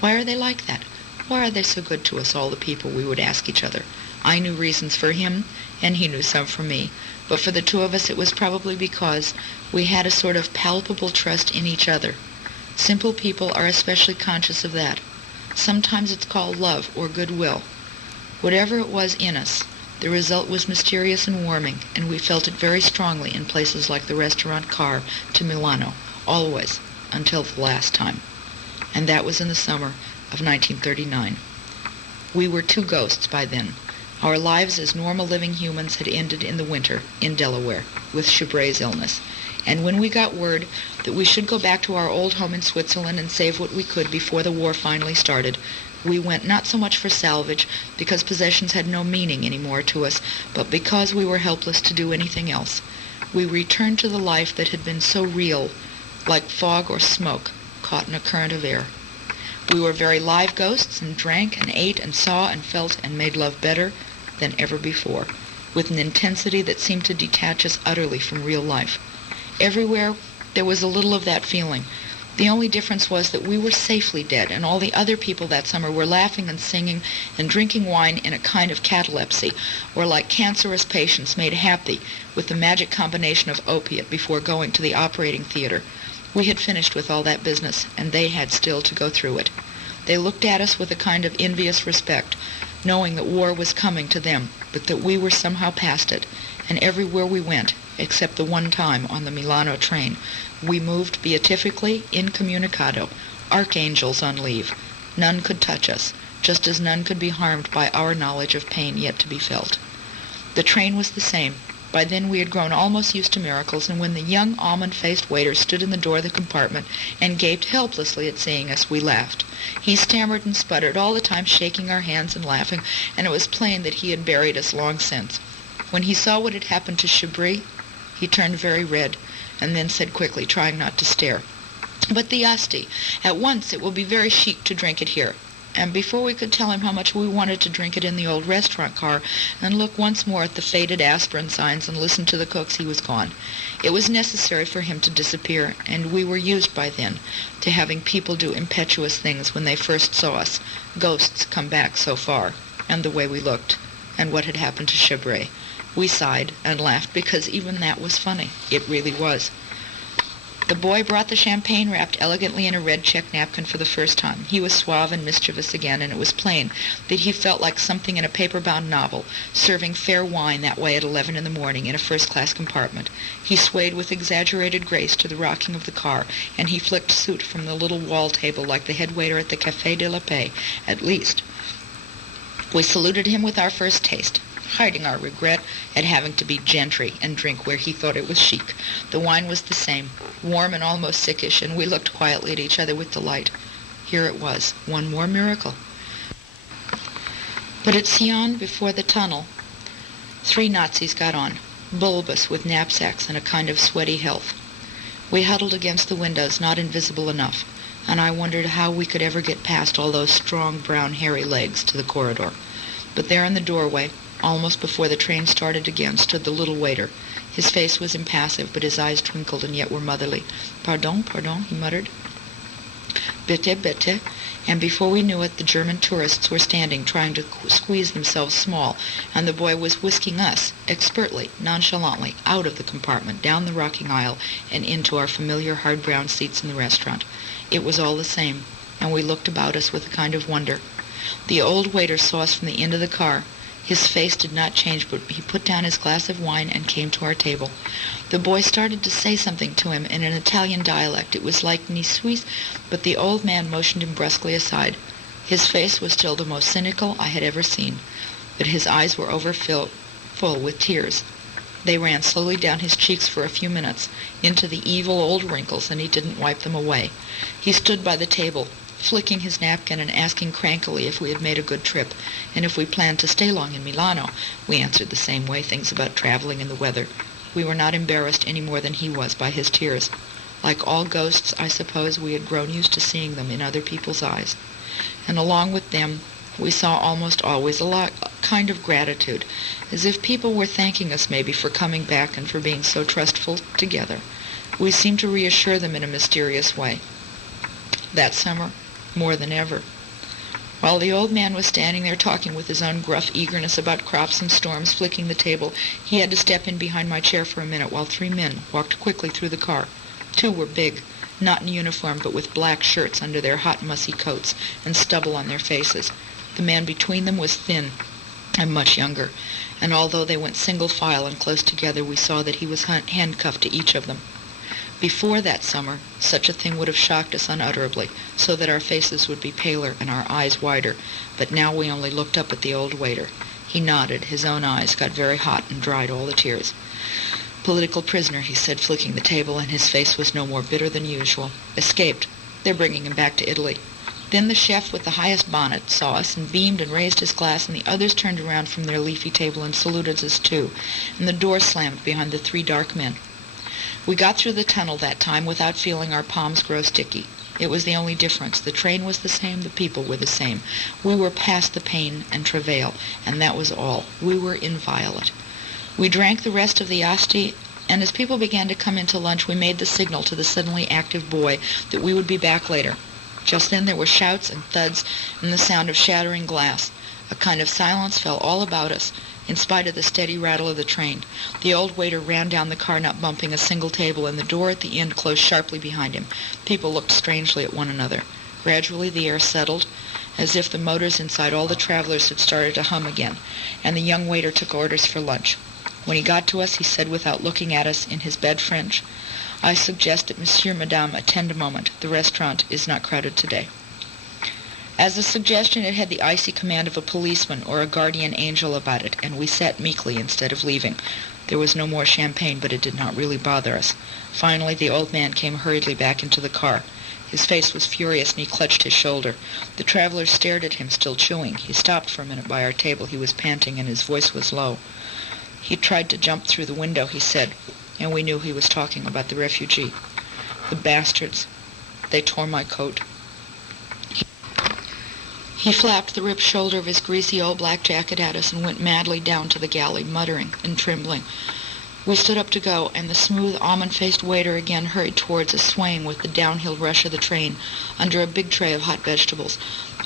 Why are they like that? Why are they so good to us, all the people, we would ask each other. I knew reasons for him, and he knew some for me, but for the two of us it was probably because we had a sort of palpable trust in each other. Simple people are especially conscious of that. Sometimes it's called love or goodwill. Whatever it was in us, the result was mysterious and warming, and we felt it very strongly in places like the restaurant car to Milano, always, until the last time. And that was in the summer of 1939. We were two ghosts by then. Our lives as normal living humans had ended in the winter in Delaware with Chabray's illness. And when we got word that we should go back to our old home in Switzerland and save what we could before the war finally started, we went not so much for salvage, because possessions had no meaning any more to us, but because we were helpless to do anything else. We returned to the life that had been so real, like fog or smoke caught in a current of air. We were very live ghosts and drank and ate and saw and felt and made love better than ever before, with an intensity that seemed to detach us utterly from real life. Everywhere there was a little of that feeling. The only difference was that we were safely dead, and all the other people that summer were laughing and singing and drinking wine in a kind of catalepsy, or like cancerous patients made happy with the magic combination of opiate before going to the operating theater. We had finished with all that business, and they had still to go through it. They looked at us with a kind of envious respect, knowing that war was coming to them, but that we were somehow past it, and everywhere we went, except the one time on the Milano train, we moved beatifically incommunicado, archangels on leave. None could touch us, just as none could be harmed by our knowledge of pain yet to be felt. The train was the same. By then we had grown almost used to miracles, and when the young almond-faced waiter stood in the door of the compartment and gaped helplessly at seeing us, we laughed. He stammered and sputtered, all the time shaking our hands and laughing, and it was plain that he had buried us long since. When he saw what had happened to Chabris, he turned very red, and then said quickly, trying not to stare, "But the Asti, at once it will be very chic to drink it here." And before we could tell him how much we wanted to drink it in the old restaurant car and look once more at the faded aspirin signs and listen to the cooks, he was gone. It was necessary for him to disappear, and we were used by then to having people do impetuous things when they first saw us, ghosts come back so far, and the way we looked, and what had happened to Chabris. We sighed and laughed because even that was funny. It really was. The boy brought the champagne wrapped elegantly in a red check napkin for the first time. He was suave and mischievous again, and it was plain that he felt like something in a paper-bound novel, serving fair wine that way at 11 in the morning in a first-class compartment. He swayed with exaggerated grace to the rocking of the car, and he flicked soot from the little wall table like the head waiter at the Café de la Paix, at least. We saluted him with our first taste, hiding our regret at having to be gentry and drink where he thought it was chic. The wine was the same, warm and almost sickish, and we looked quietly at each other with delight. Here it was, one more miracle. But at Sion, before the tunnel, 3 Nazis got on, bulbous with knapsacks and a kind of sweaty health. We huddled against the windows, not invisible enough, and I wondered how we could ever get past all those strong, brown, hairy legs to the corridor. But there in the doorway, almost before the train started again, stood the little waiter. His face was impassive, but his eyes twinkled and yet were motherly. "Pardon, pardon," he muttered. "Bitte, bitte." And before we knew it, the German tourists were standing, trying to squeeze themselves small, and the boy was whisking us, expertly, nonchalantly, out of the compartment, down the rocking aisle, and into our familiar hard-brown seats in the restaurant. It was all the same, and we looked about us with a kind of wonder. The old waiter saw us from the end of the car. His face did not change, but he put down his glass of wine and came to our table. The boy started to say something to him in an Italian dialect. It was like "ni suis," but the old man motioned him brusquely aside. His face was still the most cynical I had ever seen, but his eyes were full with tears. They ran slowly down his cheeks for a few minutes, into the evil old wrinkles, and he didn't wipe them away. He stood by the table, flicking his napkin and asking crankily if we had made a good trip, and if we planned to stay long in Milano. We answered the same way, things about traveling and the weather. We were not embarrassed any more than he was by his tears. Like all ghosts, I suppose we had grown used to seeing them in other people's eyes. And along with them, we saw almost always a kind of gratitude, as if people were thanking us maybe for coming back and for being so trustful together. We seemed to reassure them in a mysterious way. That summer, more than ever. While the old man was standing there talking with his own gruff eagerness about crops and storms, flicking the table, he had to step in behind my chair for a minute while 3 men walked quickly through the car. 2 were big, not in uniform, but with black shirts under their hot, mussy coats and stubble on their faces. The man between them was thin and much younger, and although they went single file and close together, we saw that he was handcuffed to each of them. Before that summer, such a thing would have shocked us unutterably, so that our faces would be paler and our eyes wider, but now we only looked up at the old waiter. He nodded, his own eyes got very hot and dried all the tears. "Political prisoner," he said, flicking the table, and his face was no more bitter than usual. "Escaped. They're bringing him back to Italy." Then the chef with the highest bonnet saw us and beamed and raised his glass, and the others turned around from their leafy table and saluted us too, and the door slammed behind the 3 dark men. We got through the tunnel that time without feeling our palms grow sticky. It was the only difference. The train was the same, the people were the same. We were past the pain and travail, and that was all. We were inviolate. We drank the rest of the asti, and as people began to come in to lunch, we made the signal to the suddenly active boy that we would be back later. Just then there were shouts and thuds and the sound of shattering glass. A kind of silence fell all about us, in spite of the steady rattle of the train. The old waiter ran down the car, not bumping a single table, and the door at the end closed sharply behind him. People looked strangely at one another. Gradually the air settled, as if the motors inside all the travelers had started to hum again, and the young waiter took orders for lunch. When he got to us, he said without looking at us in his bed French, "I suggest that Monsieur, Madame, attend a moment. The restaurant is not crowded today." As a suggestion, it had the icy command of a policeman or a guardian angel about it, and we sat meekly instead of leaving. There was no more champagne, but it did not really bother us. Finally, the old man came hurriedly back into the car. His face was furious, and he clutched his shoulder. The travelers stared at him, still chewing. He stopped for a minute by our table. He was panting, and his voice was low. He tried to jump through the window, he said, and we knew he was talking about the refugee. The bastards. They tore my coat. He flapped the ripped shoulder of his greasy old black jacket at us and went madly down to the galley, muttering and trembling. We stood up to go, and the smooth, almond-faced waiter again hurried towards us, swaying with the downhill rush of the train, under a big tray of hot vegetables.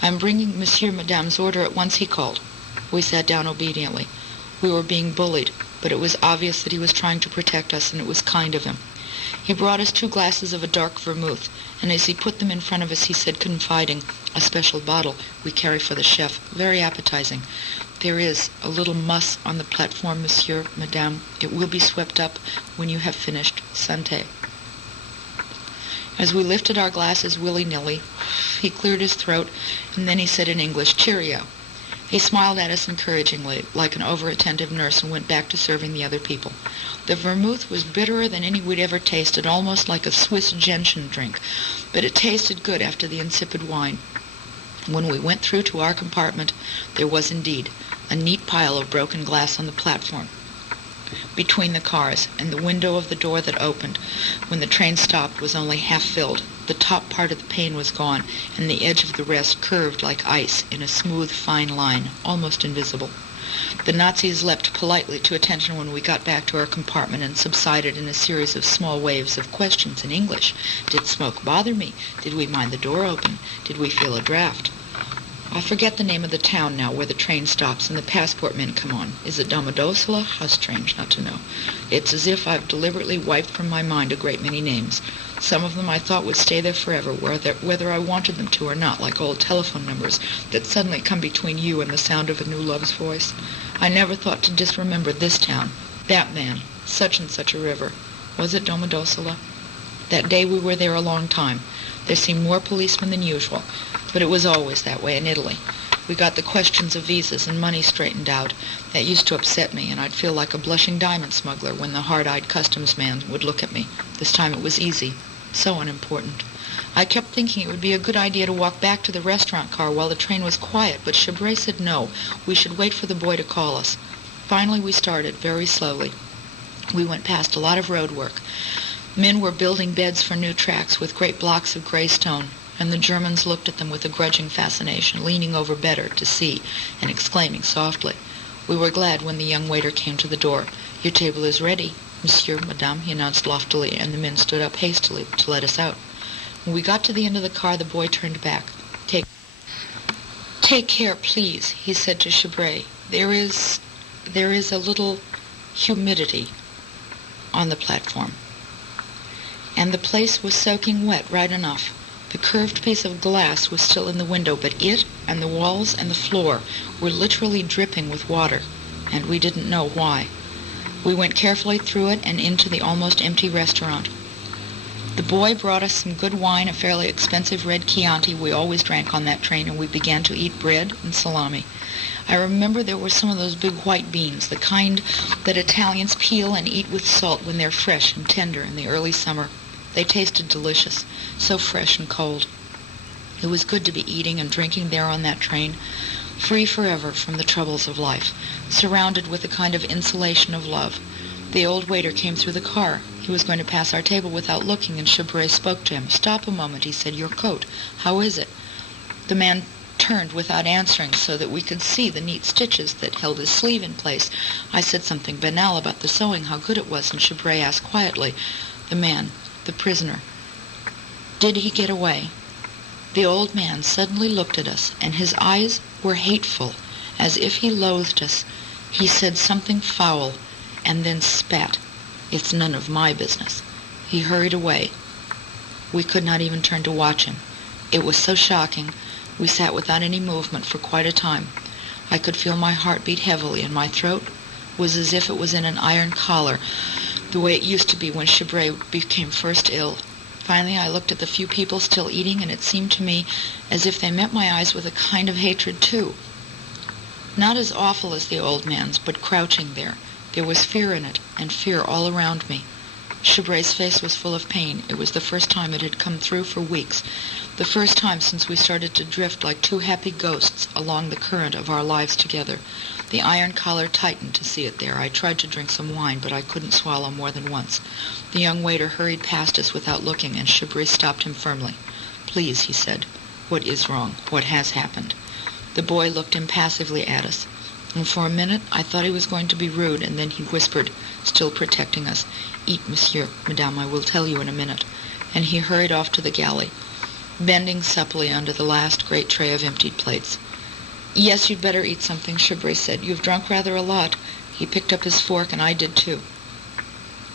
"I'm bringing Monsieur Madame's order at once," he called. We sat down obediently. We were being bullied, but it was obvious that he was trying to protect us, and it was kind of him. He brought us 2 glasses of a dark vermouth, and as he put them in front of us, he said, confiding, "A special bottle we carry for the chef, very appetizing. There is a little muss on the platform, Monsieur, Madame. It will be swept up when you have finished. Santé." As we lifted our glasses willy-nilly, he cleared his throat, and then he said in English, "Cheerio." He smiled at us encouragingly, like an over-attentive nurse, and went back to serving the other people. The vermouth was bitterer than any we'd ever tasted, almost like a Swiss gentian drink, but it tasted good after the insipid wine. When we went through to our compartment, there was indeed a neat pile of broken glass on the platform between the cars, and the window of the door that opened when the train stopped was only half filled. The top part of the pane was gone, and the edge of the rest curved like ice in a smooth, fine line, almost invisible. The Nazis leapt politely to attention when we got back to our compartment and subsided in a series of small waves of questions in English. Did smoke bother me? Did we mind the door open? Did we feel a draft? I forget the name of the town now where the train stops and the passport men come on. Is it Domodossola? How strange not to know. It's as if I've deliberately wiped from my mind a great many names. Some of them I thought would stay there forever, whether I wanted them to or not, like old telephone numbers that suddenly come between you and the sound of a new love's voice. I never thought to disremember this town, that man, such and such a river. Was it Domodossola? That day we were there a long time. There seemed more policemen than usual, but it was always that way in Italy. We got the questions of visas and money straightened out. That used to upset me, and I'd feel like a blushing diamond smuggler when the hard-eyed customs man would look at me. This time it was easy, so unimportant. I kept thinking it would be a good idea to walk back to the restaurant car while the train was quiet, but Chabray said no, we should wait for the boy to call us. Finally we started, very slowly. We went past a lot of road work. Men were building beds for new tracks with great blocks of gray stone, and the Germans looked at them with a grudging fascination, leaning over better to see and exclaiming softly. We were glad when the young waiter came to the door. "Your table is ready, Monsieur, Madame," he announced loftily, and the men stood up hastily to let us out. When we got to the end of the car, the boy turned back. Take care, please," he said to Chabray. There is a little humidity on the platform." And the place was soaking wet right enough. The curved piece of glass was still in the window, but it and the walls and the floor were literally dripping with water, and we didn't know why. We went carefully through it and into the almost empty restaurant. The boy brought us some good wine, a fairly expensive red Chianti we always drank on that train, and we began to eat bread and salami. I remember there were some of those big white beans, the kind that Italians peel and eat with salt when they're fresh and tender in the early summer. They tasted delicious, so fresh and cold. It was good to be eating and drinking there on that train, free forever from the troubles of life, surrounded with a kind of insulation of love. The old waiter came through the car. He was going to pass our table without looking, and Chibray spoke to him. "Stop a moment," he said. "Your coat. How is it?" The man turned without answering so that we could see the neat stitches that held his sleeve in place. I said something banal about the sewing, how good it was, and Chibray asked quietly, "The man, the prisoner, did he get away?" The old man suddenly looked at us, and his eyes were hateful, as if he loathed us. He said something foul, and then spat. "It's none of my business." He hurried away. We could not even turn to watch him. It was so shocking. We sat without any movement for quite a time. I could feel my heart beat heavily, and my throat was as if it was in an iron collar, the way it used to be when Chibray became first ill. Finally, I looked at the few people still eating, and it seemed to me as if they met my eyes with a kind of hatred too. Not as awful as the old man's, but crouching there. There was fear in it, and fear all around me. Chibray's face was full of pain. It was the first time it had come through for weeks, the first time since we started to drift like two happy ghosts along the current of our lives together. The iron collar tightened to see it there. I tried to drink some wine, but I couldn't swallow more than once. The young waiter hurried past us without looking, and Chibray stopped him firmly. "Please," he said, "what is wrong? What has happened?" The boy looked impassively at us, and for a minute I thought he was going to be rude, and then he whispered, still protecting us, "Eat, monsieur, madame, I will tell you in a minute." And he hurried off to the galley, bending supplely under the last great tray of emptied plates. "Yes, you'd better eat something," Chibray said. "You've drunk rather a lot." He picked up his fork, and I did too.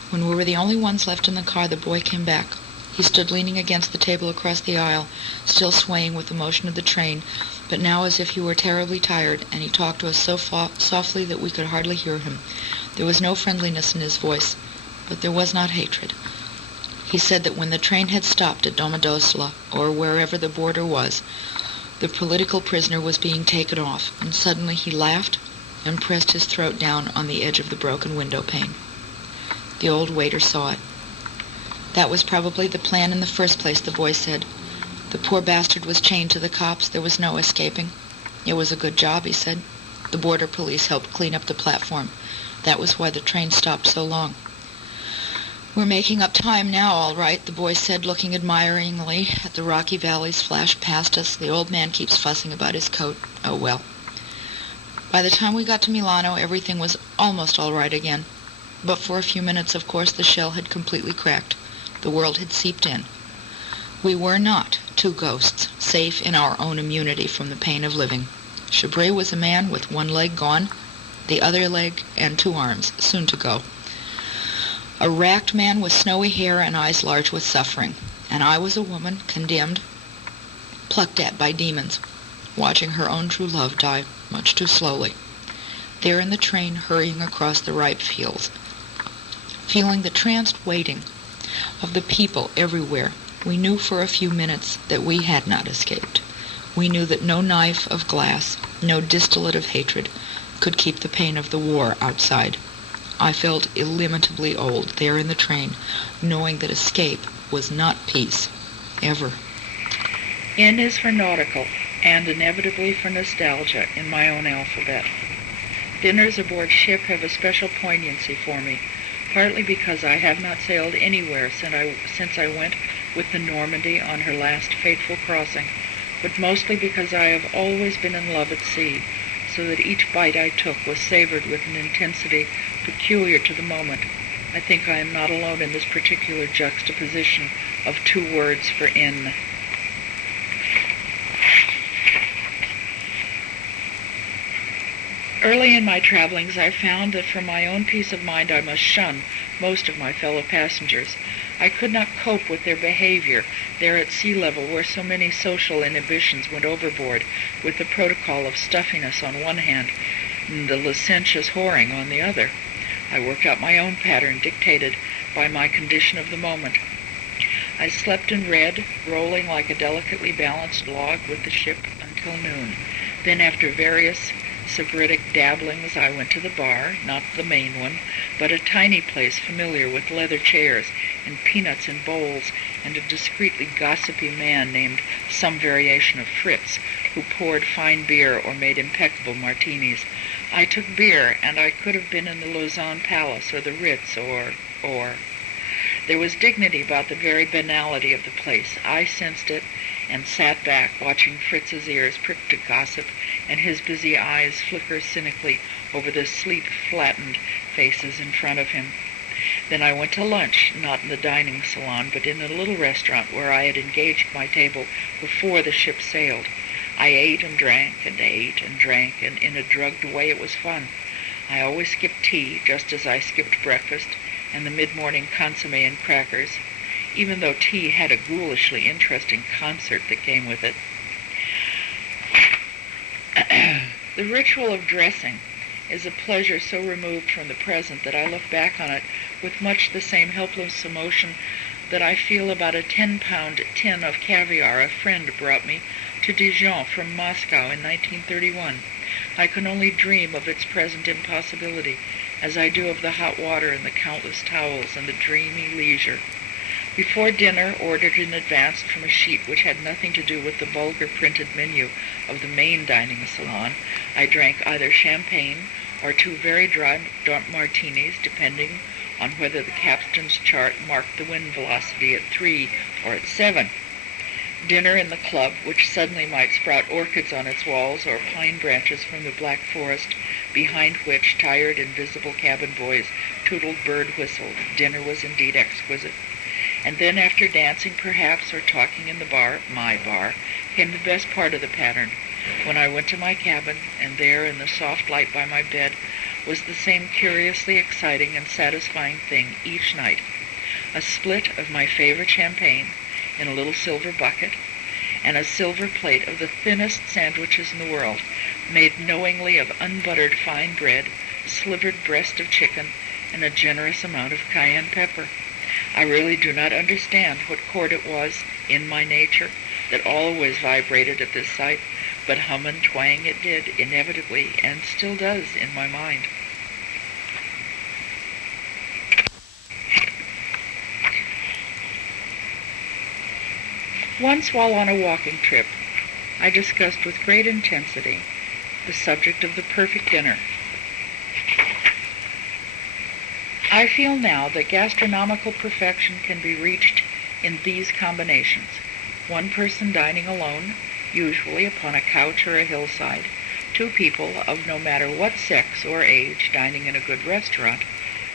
When we were the only ones left in the car, the boy came back. He stood leaning against the table across the aisle, still swaying with the motion of the train, but now as if he were terribly tired, and he talked to us so softly that we could hardly hear him. There was no friendliness in his voice, but there was not hatred. He said that when the train had stopped at Domodossola, or wherever the border was, the political prisoner was being taken off, and suddenly he laughed and pressed his throat down on the edge of the broken window pane. The old waiter saw it. "That was probably the plan in the first place," the boy said. "The poor bastard was chained to the cops. There was no escaping. It was a good job," he said. "The border police helped clean up the platform. That was why the train stopped so long." "We're making up time now, all right," the boy said, looking admiringly at the rocky valleys flash past us. "The old man keeps fussing about his coat. Oh, well." By the time we got to Milano, everything was almost all right again. But for a few minutes, of course, the shell had completely cracked. The world had seeped in. We were not two ghosts, safe in our own immunity from the pain of living. Chibray was a man with one leg gone, the other leg and two arms soon to go. A racked man with snowy hair and eyes large with suffering. And I was a woman condemned, plucked at by demons, watching her own true love die much too slowly. There in the train, hurrying across the ripe fields, feeling the tranced waiting of the people everywhere, we knew for a few minutes that we had not escaped. We knew that no knife of glass, no distillate of hatred, could keep the pain of the war outside. I felt illimitably old there in the train, knowing that escape was not peace, ever. N is for nautical, and inevitably for nostalgia in my own alphabet. Dinners aboard ship have a special poignancy for me, partly because I have not sailed anywhere since I went with the Normandy on her last fateful crossing, but mostly because I have always been in love at sea, so that each bite I took was savored with an intensity peculiar to the moment. I think I am not alone in this particular juxtaposition of two words for N. Early in my travelings, I found that for my own peace of mind I must shun most of my fellow passengers. I could not cope with their behavior there at sea level, where so many social inhibitions went overboard, with the protocol of stuffiness on one hand and the licentious whoring on the other. I worked out my own pattern, dictated by my condition of the moment. I slept and read, rolling like a delicately balanced log with the ship until noon. Then, after various sybaritic dabblings, I went to the bar, not the main one, but a tiny place familiar with leather chairs and peanuts in bowls, and a discreetly gossipy man named some variation of Fritz, who poured fine beer or made impeccable martinis. I took beer, and I could have been in the Lausanne Palace or the Ritz or... There was dignity about the very banality of the place. I sensed it and sat back, watching Fritz's ears prick to gossip and his busy eyes flicker cynically over the sleep-flattened faces in front of him. Then I went to lunch, not in the dining salon, but in a little restaurant where I had engaged my table before the ship sailed. I ate and drank, and in a drugged way it was fun. I always skipped tea, just as I skipped breakfast, and the mid-morning consomme and crackers, even though tea had a ghoulishly interesting concert that came with it. The ritual of dressing is a pleasure so removed from the present that I look back on it with much the same helpless emotion that I feel about a 10-pound tin of caviar a friend brought me to Dijon from Moscow in 1931. I can only dream of its present impossibility, as I do of the hot water and the countless towels and the dreamy leisure. Before dinner, ordered in advance from a sheet which had nothing to do with the vulgar printed menu of the main dining salon, I drank either champagne or two very dry martinis, depending on whether the captain's chart marked the wind velocity at 3 or at 7. Dinner in the club, which suddenly might sprout orchids on its walls or pine branches from the black forest, behind which tired invisible cabin boys tootled bird whistles. Dinner was indeed exquisite. And then after dancing perhaps, or talking in the bar, my bar, came the best part of the pattern, when I went to my cabin, and there in the soft light by my bed was the same curiously exciting and satisfying thing each night: a split of my favorite champagne in a little silver bucket, and a silver plate of the thinnest sandwiches in the world, made knowingly of unbuttered fine bread, slivered breast of chicken, and a generous amount of cayenne pepper. I really do not understand what chord it was in my nature that always vibrated at this sight, but hum and twang it did, inevitably, and still does in my mind. Once, while on a walking trip, I discussed with great intensity the subject of the perfect dinner. I feel now that gastronomical perfection can be reached in these combinations: one person dining alone, usually upon a couch or a hillside; two people of no matter what sex or age dining in a good restaurant;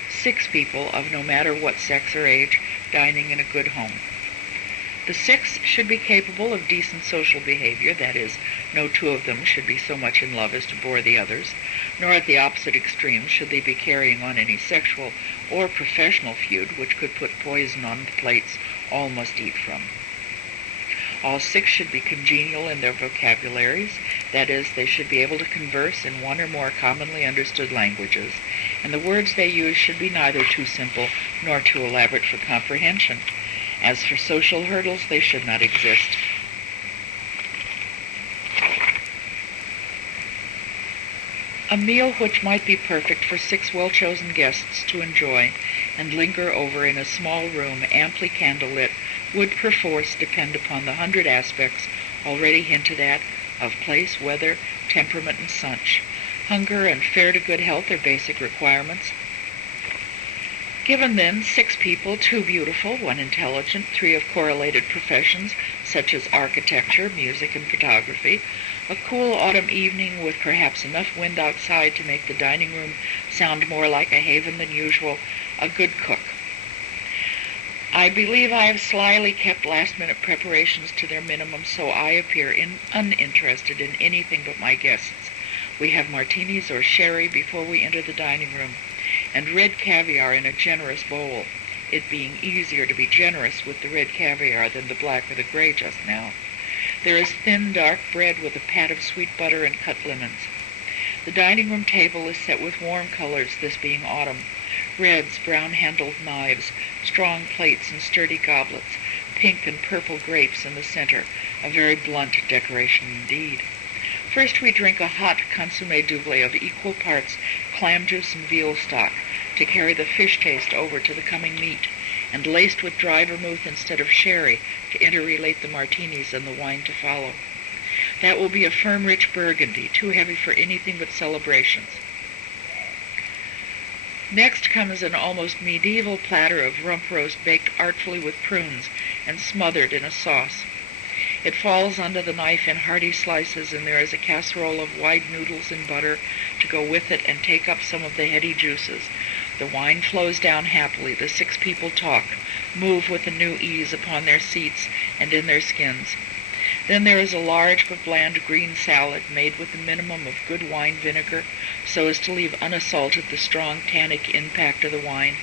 six people of no matter what sex or age dining in a good home. The six should be capable of decent social behavior, that is, no two of them should be so much in love as to bore the others, nor at the opposite extremes should they be carrying on any sexual or professional feud which could put poison on the plates all must eat from. All six should be congenial in their vocabularies, that is, they should be able to converse in one or more commonly understood languages, and the words they use should be neither too simple nor too elaborate for comprehension. As for social hurdles, they should not exist. A meal which might be perfect for six well-chosen guests to enjoy and linger over in a small room amply candlelit would perforce depend upon the 100 aspects already hinted at of place, weather, temperament, and such. Hunger and fare to good health are basic requirements. Given then 6 people, 2 beautiful, 1 intelligent, 3 of correlated professions, such as architecture, music, and photography, a cool autumn evening with perhaps enough wind outside to make the dining room sound more like a haven than usual, a good cook. I believe I have slyly kept last-minute preparations to their minimum, so I appear uninterested in anything but my guests. We have martinis or sherry before we enter the dining room, and red caviar in a generous bowl, it being easier to be generous with the red caviar than the black or the gray just now. There is thin, dark bread with a pat of sweet butter and cut linens. The dining room table is set with warm colors, this being autumn: reds, brown-handled knives, strong plates and sturdy goblets, pink and purple grapes in the center, a very blunt decoration indeed. First we drink a hot consommé doublé of equal parts clam juice and veal stock, to carry the fish taste over to the coming meat, and laced with dry vermouth instead of sherry to interrelate the martinis and the wine to follow. That will be a firm, rich burgundy, too heavy for anything but celebrations. Next comes an almost medieval platter of rump roast baked artfully with prunes and smothered in a sauce. It falls under the knife in hearty slices, and there is a casserole of wide noodles in butter to go with it and take up some of the heady juices. The wine flows down happily. The 6 people talk, move with a new ease upon their seats and in their skins. Then there is a large but bland green salad made with the minimum of good wine vinegar so as to leave unassaulted the strong tannic impact of the wine,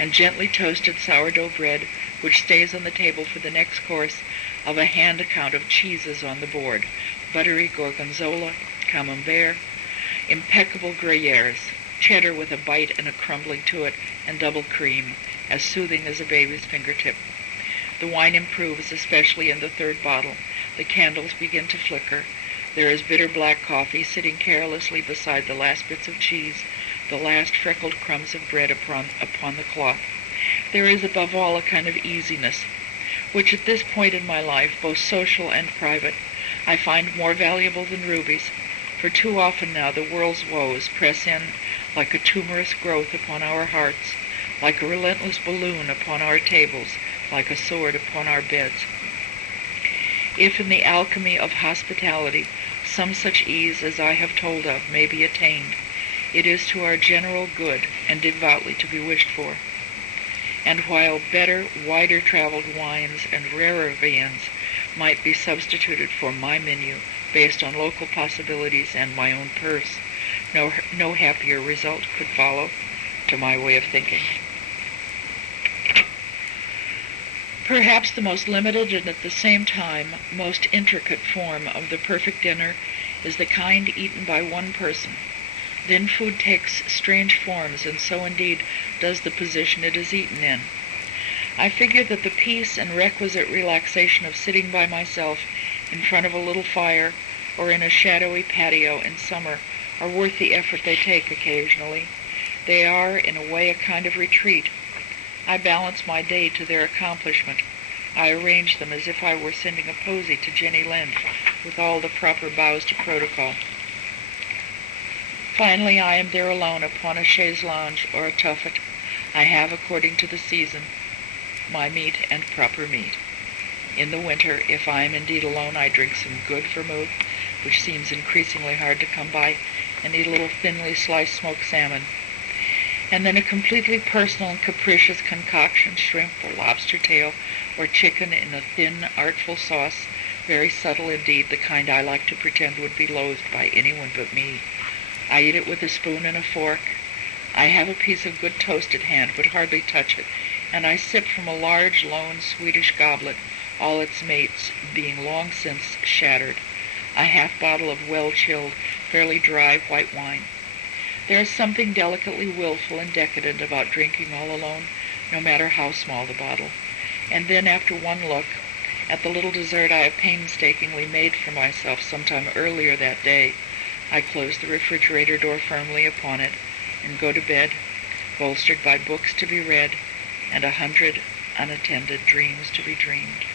and gently toasted sourdough bread, which stays on the table for the next course of a hand account of cheeses on the board: buttery gorgonzola, camembert, impeccable Gruyères, cheddar with a bite and a crumbling to it, and double cream, as soothing as a baby's fingertip. The wine improves, especially in the 3rd bottle. The candles begin to flicker. There is bitter black coffee sitting carelessly beside the last bits of cheese, the last freckled crumbs of bread upon the cloth. There is above all a kind of easiness, which at this point in my life, both social and private, I find more valuable than rubies, for too often now the world's woes press in like a tumorous growth upon our hearts, like a relentless balloon upon our tables, like a sword upon our beds. If in the alchemy of hospitality some such ease as I have told of may be attained, it is to our general good and devoutly to be wished for. And while better, wider-traveled wines and rarer viands might be substituted for my menu based on local possibilities and my own purse, no happier result could follow, to my way of thinking. Perhaps the most limited and at the same time most intricate form of the perfect dinner is the kind eaten by one person. Then food takes strange forms, and so indeed does the position it is eaten in. I figure that the peace and requisite relaxation of sitting by myself in front of a little fire or in a shadowy patio in summer are worth the effort they take occasionally. They are, in a way, a kind of retreat. I balance my day to their accomplishment. I arrange them as if I were sending a posy to Jenny Lind, with all the proper bows to protocol. Finally, I am there alone upon a chaise lounge or a tuffet. I have, according to the season, my meat and proper meat. In the winter, if I am indeed alone, I drink some good vermouth, which seems increasingly hard to come by, and eat a little thinly sliced smoked salmon. And then a completely personal and capricious concoction, shrimp or lobster tail or chicken in a thin, artful sauce, very subtle indeed, the kind I like to pretend would be loathed by anyone but me. I eat it with a spoon and a fork. I have a piece of good toast at hand, but hardly touch it, and I sip from a large, lone Swedish goblet, all its mates being long since shattered, a half bottle of well-chilled, fairly dry white wine. There is something delicately willful and decadent about drinking all alone, no matter how small the bottle. And then, after one look at the little dessert I have painstakingly made for myself sometime earlier that day, I close the refrigerator door firmly upon it and go to bed, bolstered by books to be read and 100 unattended dreams to be dreamed.